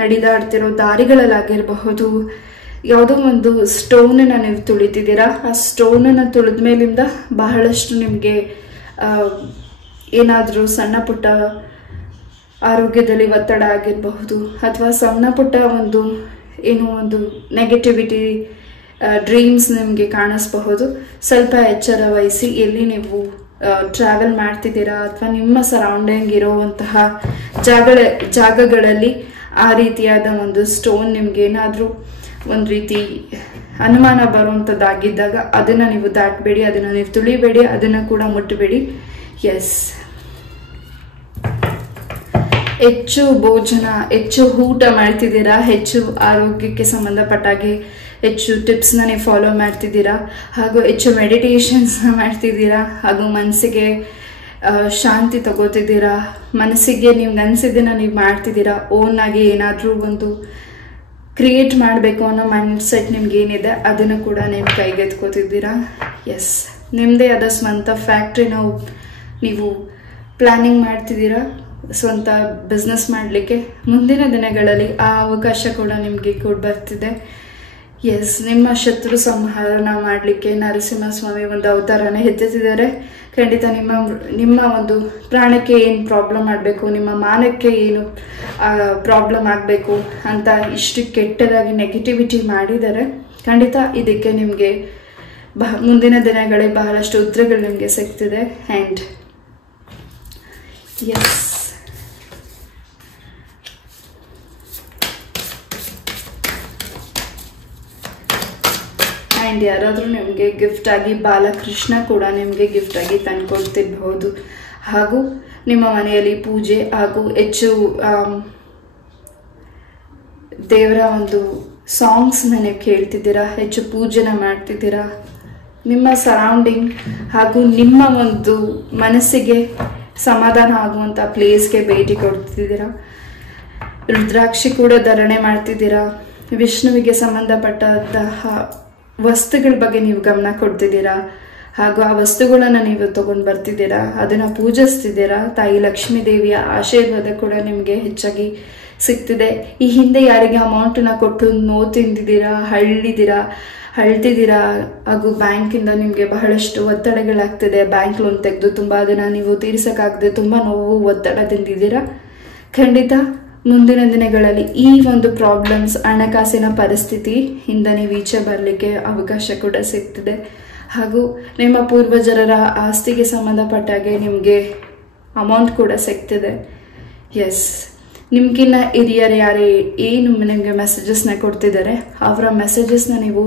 ನಡೆದಾಡ್ತಿರೋ ದಾರಿಗಳಲ್ಲಾಗಿರಬಹುದು, ಯಾವುದೋ ಒಂದು ಸ್ಟೋನನ್ನು ನೀವು ತುಳಿತಿದ್ದೀರಾ. ಆ ಸ್ಟೋನನ್ನು ತುಳಿದ ಮೇಲಿಂದ ಬಹಳಷ್ಟು ನಿಮಗೆ ಏನಾದರೂ ಸಣ್ಣ ಪುಟ್ಟ ಆರೋಗ್ಯದಲ್ಲಿ ಒತ್ತಡ ಆಗಿರಬಹುದು ಅಥವಾ ಸಣ್ಣ ಪುಟ್ಟ ಒಂದು ಏನೋ ಒಂದು ನೆಗೆಟಿವಿಟಿ ಡ್ರೀಮ್ಸ್ ನಿಮಗೆ ಕಾಣಿಸಬಹುದು. ಸ್ವಲ್ಪ ಎಚ್ಚರ ವಹಿಸಿ. ಎಲ್ಲಿ ನೀವು ಟ್ರಾವೆಲ್ ಮಾಡ್ತಿದ್ದೀರಾ ಅಥವಾ ನಿಮ್ಮ ಸರೌಂಡಿಂಗ್ ಇರುವಂತಹ ಜಾಗಗಳಲ್ಲಿ ಆ ರೀತಿಯಾದ ಒಂದು ಸ್ಟೋನ್ ನಿಮ್ಗೆ ಏನಾದರೂ ಒಂದು ರೀತಿ ಅನುಮಾನ ಬರುವಂಥದ್ದಾಗಿದ್ದಾಗ ಅದನ್ನು ನೀವು ದಾಟಬೇಡಿ, ಅದನ್ನು ನೀವು ತುಳಿಬೇಡಿ, ಅದನ್ನು ಕೂಡ ಮುಟ್ಟಬೇಡಿ. ಎಸ್, ಹೆಚ್ಚು ಭೋಜನ, ಹೆಚ್ಚು ಊಟ ಮಾಡ್ತಿದ್ದೀರಾ, ಹೆಚ್ಚು ಆರೋಗ್ಯಕ್ಕೆ ಸಂಬಂಧಪಟ್ಟಾಗೆ ಹೆಚ್ಚು ಟಿಪ್ಸ್ನ ನೀವು ಫಾಲೋ ಮಾಡ್ತಿದ್ದೀರಾ, ಹಾಗೂ ಹೆಚ್ಚು ಮೆಡಿಟೇಷನ್ಸ್ನ ಮಾಡ್ತಿದ್ದೀರಾ, ಹಾಗೂ ಮನಸ್ಸಿಗೆ ಶಾಂತಿ ತಗೋತಿದ್ದೀರಾ, ಮನಸ್ಸಿಗೆ ನಿಮ್ಗೆ ಅನಿಸಿದ್ದನ್ನು ನೀವು ಮಾಡ್ತಿದ್ದೀರಾ, ಓನ್ ಆಗಿ ಏನಾದರೂ ಒಂದು ಕ್ರಿಯೇಟ್ ಮಾಡಬೇಕು ಅನ್ನೋ ಮೈಂಡ್ ಸೆಟ್ ನಿಮ್ಗೆ ಏನಿದೆ ಅದನ್ನು ಕೂಡ ನೀವು ಕೈಗೆತ್ಕೋತಿದ್ದೀರಾ. ಎಸ್, ನಿಮ್ಮದೇ ಆದ ಸ್ವಂತ ಫ್ಯಾಕ್ಟ್ರಿನ ನೀವು ಪ್ಲ್ಯಾನಿಂಗ್ ಮಾಡ್ತಿದ್ದೀರಾ, ಸ್ವಂತ ಬಿಸ್ನೆಸ್ ಮಾಡಲಿಕ್ಕೆ. ಮುಂದಿನ ದಿನಗಳಲ್ಲಿ ಆ ಅವಕಾಶ ಕೂಡ ನಿಮಗೆ ಕೂಡ ಬರ್ತಿದೆ. ಎಸ್, ನಿಮ್ಮ ಶತ್ರು ಸಂಹಾರನ ಮಾಡಲಿಕ್ಕೆ ನರಸಿಂಹಸ್ವಾಮಿ ಒಂದು ಅವತಾರನ ಎತ್ತುತ್ತಿದ್ದಾರೆ. ಖಂಡಿತ ನಿಮ್ಮ ಒಂದು ಪ್ರಾಣಕ್ಕೆ ಏನು ಪ್ರಾಬ್ಲಮ್ ಮಾಡಬೇಕು, ನಿಮ್ಮ ಮಾನಕ್ಕೆ ಏನು ಪ್ರಾಬ್ಲಮ್ ಆಗಬೇಕು ಅಂತ ಇಷ್ಟು ಕೆಟ್ಟದಾಗಿ ನೆಗೆಟಿವಿಟಿ ಮಾಡಿದ್ದಾರೆ. ಖಂಡಿತ ಇದಕ್ಕೆ ನಿಮಗೆ ಮುಂದಿನ ದಿನಗಳೇ ಬಹಳಷ್ಟು ಉತ್ತರಗಳು ನಿಮಗೆ ಸಿಗ್ತಿದೆ. ಆ್ಯಂಡ್ ಎಸ್, ಆ್ಯಂಡ್ ಯಾರಾದರೂ ನಿಮಗೆ ಗಿಫ್ಟ್ ಆಗಿ ಬಾಲಕೃಷ್ಣ ಕೂಡ ನಿಮಗೆ ಗಿಫ್ಟ್ ಆಗಿ ತಂದುಕೊಡ್ತಿರ್ಬಹುದು. ಹಾಗೂ ನಿಮ್ಮ ಮನೆಯಲ್ಲಿ ಪೂಜೆ ಹಾಗೂ ಹೆಚ್ಚು ದೇವರ ಒಂದು ಸಾಂಗ್ಸ್ನ ನೀವು ಕೇಳ್ತಿದ್ದೀರಾ, ಹೆಚ್ಚು ಪೂಜೆನ ಮಾಡ್ತಿದ್ದೀರಾ, ನಿಮ್ಮ ಸರೌಂಡಿಂಗ್ ಹಾಗೂ ನಿಮ್ಮ ಒಂದು ಮನಸ್ಸಿಗೆ ಸಮಾಧಾನ ಆಗುವಂಥ ಪ್ಲೇಸ್ಗೆ ಭೇಟಿ ಕೊಡ್ತಿದ್ದೀರಾ, ರುದ್ರಾಕ್ಷಿ ಕೂಡ ಧಾರಣೆ ಮಾಡ್ತಿದ್ದೀರಾ, ವಿಷ್ಣುವಿಗೆ ಸಂಬಂಧಪಟ್ಟಂತಹ ವಸ್ತುಗಳ ಬಗ್ಗೆ ನೀವು ಗಮನ ಕೊಡ್ತಿದ್ದೀರಾ, ಹಾಗೂ ಆ ವಸ್ತುಗಳನ್ನು ನೀವು ತಗೊಂಡು ಬರ್ತಿದ್ದೀರಾ, ಅದನ್ನು ಪೂಜಿಸ್ತಿದ್ದೀರಾ. ತಾಯಿ ಲಕ್ಷ್ಮೀ ದೇವಿಯ ಆಶೀರ್ವಾದ ಕೂಡ ನಿಮಗೆ ಹೆಚ್ಚಾಗಿ ಸಿಗ್ತಿದೆ. ಈ ಹಿಂದೆ ಯಾರಿಗೆ ಅಮೌಂಟನ್ನು ಕೊಟ್ಟು ನೋವು ತಿಂದಿದ್ದೀರಾ, ಅಳ್ತಿದ್ದೀರಾ, ಹಾಗೂ ಬ್ಯಾಂಕಿಂದ ನಿಮಗೆ ಬಹಳಷ್ಟು ಒತ್ತಡಗಳಾಗ್ತಿದೆ. ಬ್ಯಾಂಕ್ ಲೋನ್ ತೆಗೆದು ತುಂಬ ಅದನ್ನು ನೀವು ತೀರಿಸೋಕ್ಕಾಗದೆ ತುಂಬ ನೋವು ಒತ್ತಡದಿಂದಿದ್ದೀರಾ. ಖಂಡಿತ ಮುಂದಿನ ದಿನಗಳಲ್ಲಿ ಈ ಒಂದು ಪ್ರಾಬ್ಲಮ್ಸ್, ಹಣಕಾಸಿನ ಪರಿಸ್ಥಿತಿಯಿಂದ ನೀವು ಈಚೆ ಬರಲಿಕ್ಕೆ ಅವಕಾಶ ಕೂಡ ಸಿಗ್ತಿದೆ. ಹಾಗೂ ನಿಮ್ಮ ಪೂರ್ವಜರ ಆಸ್ತಿಗೆ ಸಂಬಂಧಪಟ್ಟಾಗೆ ನಿಮಗೆ ಅಮೌಂಟ್ ಕೂಡ ಸಿಗ್ತಿದೆ. ಎಸ್, ನಿಮ್ಗಿನ್ನ ಹಿರಿಯರು ಏನು ನಿಮಗೆ ಮೆಸೇಜಸ್ನ ಕೊಡ್ತಿದ್ದಾರೆ ಅವರ ಮೆಸೇಜಸ್ನ ನೀವು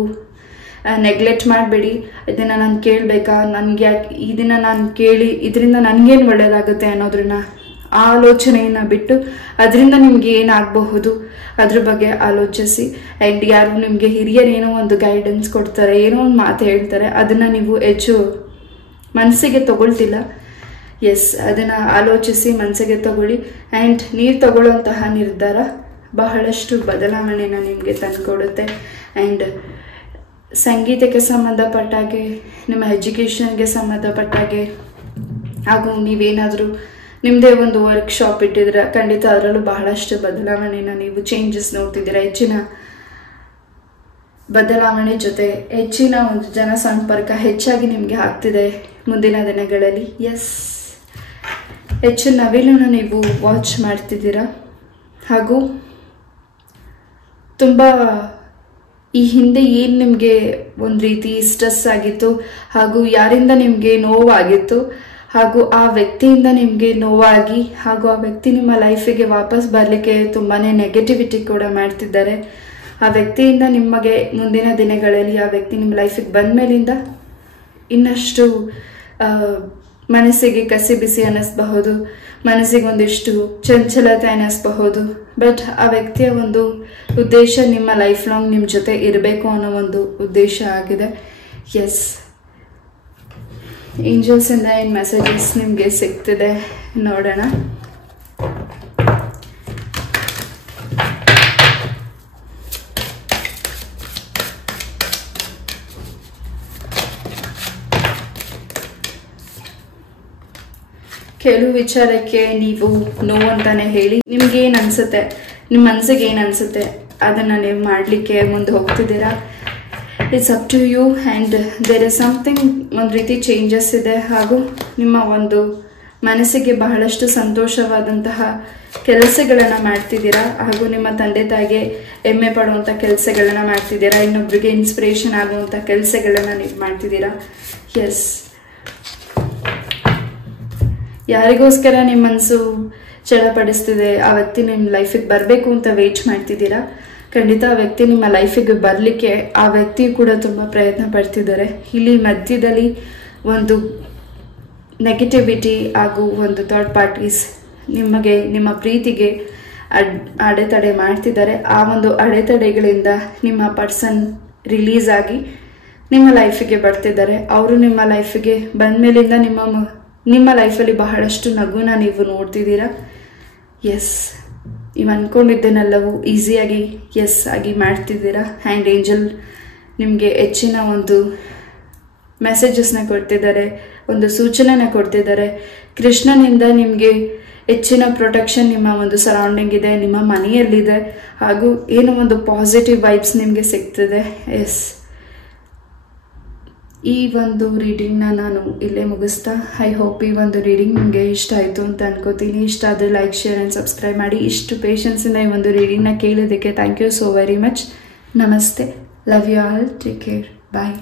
ನೆಗ್ಲೆಕ್ಟ್ ಮಾಡಬೇಡಿ. ಇದನ್ನು ನಾನು ಕೇಳಬೇಕಾ, ನನಗೆ ಯಾಕೆ ಇದನ್ನು ನಾನು ಕೇಳಿ ಇದರಿಂದ ನನಗೇನು ಒಳ್ಳೆಯದಾಗುತ್ತೆ ಅನ್ನೋದ್ರನ್ನ ಆಲೋಚನೆಯನ್ನು ಬಿಟ್ಟು ಅದರಿಂದ ನಿಮ್ಗೆ ಏನಾಗಬಹುದು ಅದ್ರ ಬಗ್ಗೆ ಆಲೋಚಿಸಿ. ಆ್ಯಂಡ್ ಯಾರು ನಿಮಗೆ ಹಿರಿಯರು ಏನೋ ಒಂದು ಗೈಡೆನ್ಸ್ ಕೊಡ್ತಾರೆ, ಏನೋ ಒಂದು ಮಾತು ಹೇಳ್ತಾರೆ, ಅದನ್ನು ನೀವು ಹೆಚ್ಚು ಮನಸ್ಸಿಗೆ ತಗೊಳ್ತಿಲ್ಲ. ಎಸ್, ಅದನ್ನು ಆಲೋಚಿಸಿ ಮನಸ್ಸಿಗೆ ತಗೊಳ್ಳಿ. ಆ್ಯಂಡ್ ನೀವು ತಗೊಳ್ಳುವಂತಹ ನಿರ್ಧಾರ ಬಹಳಷ್ಟು ಬದಲಾವಣೆನ ನಿಮಗೆ ತಂದುಕೊಡುತ್ತೆ. ಆ್ಯಂಡ್ ಸಂಗೀತಕ್ಕೆ ಸಂಬಂಧಪಟ್ಟಾಗೆ, ನಿಮ್ಮ ಎಜುಕೇಷನ್ಗೆ ಸಂಬಂಧಪಟ್ಟಾಗೆ, ಹಾಗೂ ನೀವೇನಾದರೂ ನಿಮ್ಮದೇ ಒಂದು ವರ್ಕ್ಶಾಪ್ ಇಟ್ಟಿದ್ರೆ ಖಂಡಿತ ಅದರಲ್ಲೂ ಬಹಳಷ್ಟು ಬದಲಾವಣೆನ ನೀವು ಚೇಂಜಸ್ ನೋಡ್ತಿದ್ದೀರಾ. ಹೆಚ್ಚಿನ ಬದಲಾವಣೆ ಜೊತೆ ಹೆಚ್ಚಿನ ಒಂದು ಜನಸಂಪರ್ಕ ಹೆಚ್ಚಾಗಿ ನಿಮಗೆ ಆಗ್ತಿದೆ ಮುಂದಿನ ದಿನಗಳಲ್ಲಿ. ಎಸ್, ಹೆಚ್ಚು ನವಿಲನ್ನು ನೀವು ವಾಚ್ ಮಾಡ್ತಿದ್ದೀರಾ, ಹಾಗೂ ತುಂಬ ಈ ಹಿಂದೆ ಏನು ನಿಮಗೆ ಒಂದು ರೀತಿ ಸ್ಟ್ರೆಸ್ ಆಗಿತ್ತು, ಹಾಗೂ ಯಾರಿಂದ ನಿಮಗೆ ನೋವಾಗಿತ್ತು, ಹಾಗೂ ಆ ವ್ಯಕ್ತಿಯಿಂದ ನಿಮಗೆ ನೋವಾಗಿ, ಹಾಗೂ ಆ ವ್ಯಕ್ತಿ ನಿಮ್ಮ ಲೈಫಿಗೆ ವಾಪಸ್ ಬರಲಿಕ್ಕೆ ತುಂಬಾ ನೆಗೆಟಿವಿಟಿ ಕೂಡ ಮಾಡ್ತಿದ್ದಾರೆ. ಆ ವ್ಯಕ್ತಿಯಿಂದ ನಿಮಗೆ ಮುಂದಿನ ದಿನಗಳಲ್ಲಿ ಆ ವ್ಯಕ್ತಿ ನಿಮ್ಮ ಲೈಫಿಗೆ ಬಂದ ಮೇಲಿಂದ ಇನ್ನಷ್ಟು ಮನಸ್ಸಿಗೆ ಕಸಿ ಬಿಸಿ ಅನ್ನಿಸ್ಬಹುದು, ಮನಸ್ಸಿಗೆ ಒಂದಿಷ್ಟು ಚಂಚಲತೆ ಅನ್ನಿಸ್ಬಹುದು. ಬಟ್ ಆ ವ್ಯಕ್ತಿಯ ಒಂದು ಉದ್ದೇಶ ನಿಮ್ಮ ಲೈಫ್ ಲಾಂಗ್ ನಿಮ್ಮ ಜೊತೆ ಇರಬೇಕು ಅನ್ನೋ ಒಂದು ಉದ್ದೇಶ ಆಗಿದೆ. ಎಸ್, ಏಂಜಲ್ಸಿಂದ ಏನು ಮೆಸೇಜಸ್ ನಿಮಗೆ ಸಿಗ್ತಿದೆ ನೋಡೋಣ. ಕೆಲವು ವಿಚಾರಕ್ಕೆ ನೀವು ನೋ ಅಂತಾನೆ ಹೇಳಿ. ನಿಮ್ಗೆ ಏನು ಅನ್ಸುತ್ತೆ, ನಿಮ್ಮ ಮನಸ್ಸಿಗೆ ಏನು ಅನ್ಸುತ್ತೆ ಅದನ್ನು ನೀವು ಮಾಡಲಿಕ್ಕೆ ಮುಂದೆ ಹೋಗ್ತಿದ್ದೀರಾ. It's up to you. And there is something ಒಂದು ರೀತಿ ಚೇಂಜಸ್ ಇದೆ, ಹಾಗೂ ನಿಮ್ಮ ಒಂದು ಮನಸ್ಸಿಗೆ ಬಹಳಷ್ಟು ಸಂತೋಷವಾದಂತಹ ಕೆಲಸಗಳನ್ನು ಮಾಡ್ತಿದ್ದೀರಾ, ಹಾಗೂ ನಿಮ್ಮ ತಂದೆ ತಾಯಿಗೆ ಹೆಮ್ಮೆ ಪಡುವಂಥ ಕೆಲಸಗಳನ್ನ ಮಾಡ್ತಿದ್ದೀರಾ, ಇನ್ನೊಬ್ಬರಿಗೆ ಇನ್ಸ್ಪಿರೇಷನ್ ಆಗುವಂಥ ಕೆಲಸಗಳನ್ನ ನೀವು ಮಾಡ್ತಿದ್ದೀರಾ. ಎಸ್, ಯಾರಿಗೋಸ್ಕರ ನಿಮ್ಮ ಮನಸ್ಸು ಚಳಪಡಿಸ್ತಿದೆ, ಆ ವ್ಯಕ್ತಿ ನಿಮ್ಮ ಲೈಫಿಗೆ ಬರಬೇಕು ಅಂತ ವೇಟ್ ಮಾಡ್ತಿದ್ದೀರಾ. ಖಂಡಿತ ಆ ವ್ಯಕ್ತಿ ನಿಮ್ಮ ಲೈಫಿಗೆ ಬರಲಿಕ್ಕೆ ಆ ವ್ಯಕ್ತಿ ಕೂಡ ತುಂಬ ಪ್ರಯತ್ನ ಪಡ್ತಿದ್ದಾರೆ. ಇಲ್ಲಿ ಮಧ್ಯದಲ್ಲಿ ಒಂದು ನೆಗೆಟಿವಿಟಿ ಹಾಗೂ ಒಂದು ಥರ್ಡ್ ಪಾರ್ಟೀಸ್ ನಿಮಗೆ, ನಿಮ್ಮ ಪ್ರೀತಿಗೆ ಅಡೆತಡೆ ಮಾಡ್ತಿದ್ದಾರೆ. ಆ ಒಂದು ಅಡೆತಡೆಗಳಿಂದ ನಿಮ್ಮ ಪರ್ಸನ್ ರಿಲೀಸ್ ಆಗಿ ನಿಮ್ಮ ಲೈಫಿಗೆ ಬರ್ತಿದ್ದಾರೆ. ಅವರು ನಿಮ್ಮ ಲೈಫಿಗೆ ಬಂದ ಮೇಲಿಂದ ನಿಮ್ಮ ಲೈಫಲ್ಲಿ ಬಹಳಷ್ಟು ನಗುನ ನೀವು ನೋಡ್ತಿದ್ದೀರಾ. ಎಸ್, ನೀವು ಅಂದ್ಕೊಂಡಿದ್ದನ್ನೆಲ್ಲವೂ ಈಸಿಯಾಗಿ ಎಸ್ ಆಗಿ ಮಾಡ್ತಿದ್ದೀರಾ. ಹ್ಯಾಂಡ್ ಏಂಜಲ್ ನಿಮಗೆ ಹೆಚ್ಚಿನ ಒಂದು ಮೆಸೇಜಸ್ನ ಕೊಡ್ತಿದ್ದಾರೆ, ಒಂದು ಸೂಚನೆನ ಕೊಡ್ತಿದ್ದಾರೆ. ಕೃಷ್ಣನಿಂದ ನಿಮಗೆ ಹೆಚ್ಚಿನ ಪ್ರೊಟೆಕ್ಷನ್ ನಿಮ್ಮ ಒಂದು ಸರೌಂಡಿಂಗ್ ಇದೆ, ನಿಮ್ಮ ಮನೆಯಲ್ಲಿದೆ, ಹಾಗೂ ಏನೋ ಒಂದು ಪಾಸಿಟಿವ್ ವೈಬ್ಸ್ ನಿಮಗೆ ಸಿಗ್ತಿದೆ. ಎಸ್, ಈ ಒಂದು ರೀಡಿಂಗ್ನ ನಾನು ಇಲ್ಲೇ ಮುಗಿಸ್ತಾ, ಐ ಹೋಪ್ ಈ ಒಂದು ರೀಡಿಂಗ್ ನಿಮಗೆ ಇಷ್ಟ ಆಯಿತು ಅಂತ ಅನ್ಕೋತೀನಿ. ಇಷ್ಟ ಆದರೆ ಲೈಕ್, ಶೇರ್ ಆ್ಯಂಡ್ ಸಬ್ಸ್ಕ್ರೈಬ್ ಮಾಡಿ. ಇಷ್ಟು ಪೇಷನ್ಸಿಂದ ಈ ಒಂದು ರೀಡಿಂಗ್ನ ಕೇಳೋದಕ್ಕೆ thank you so very much. ನಮಸ್ತೆ. Love you all. Take care. Bye.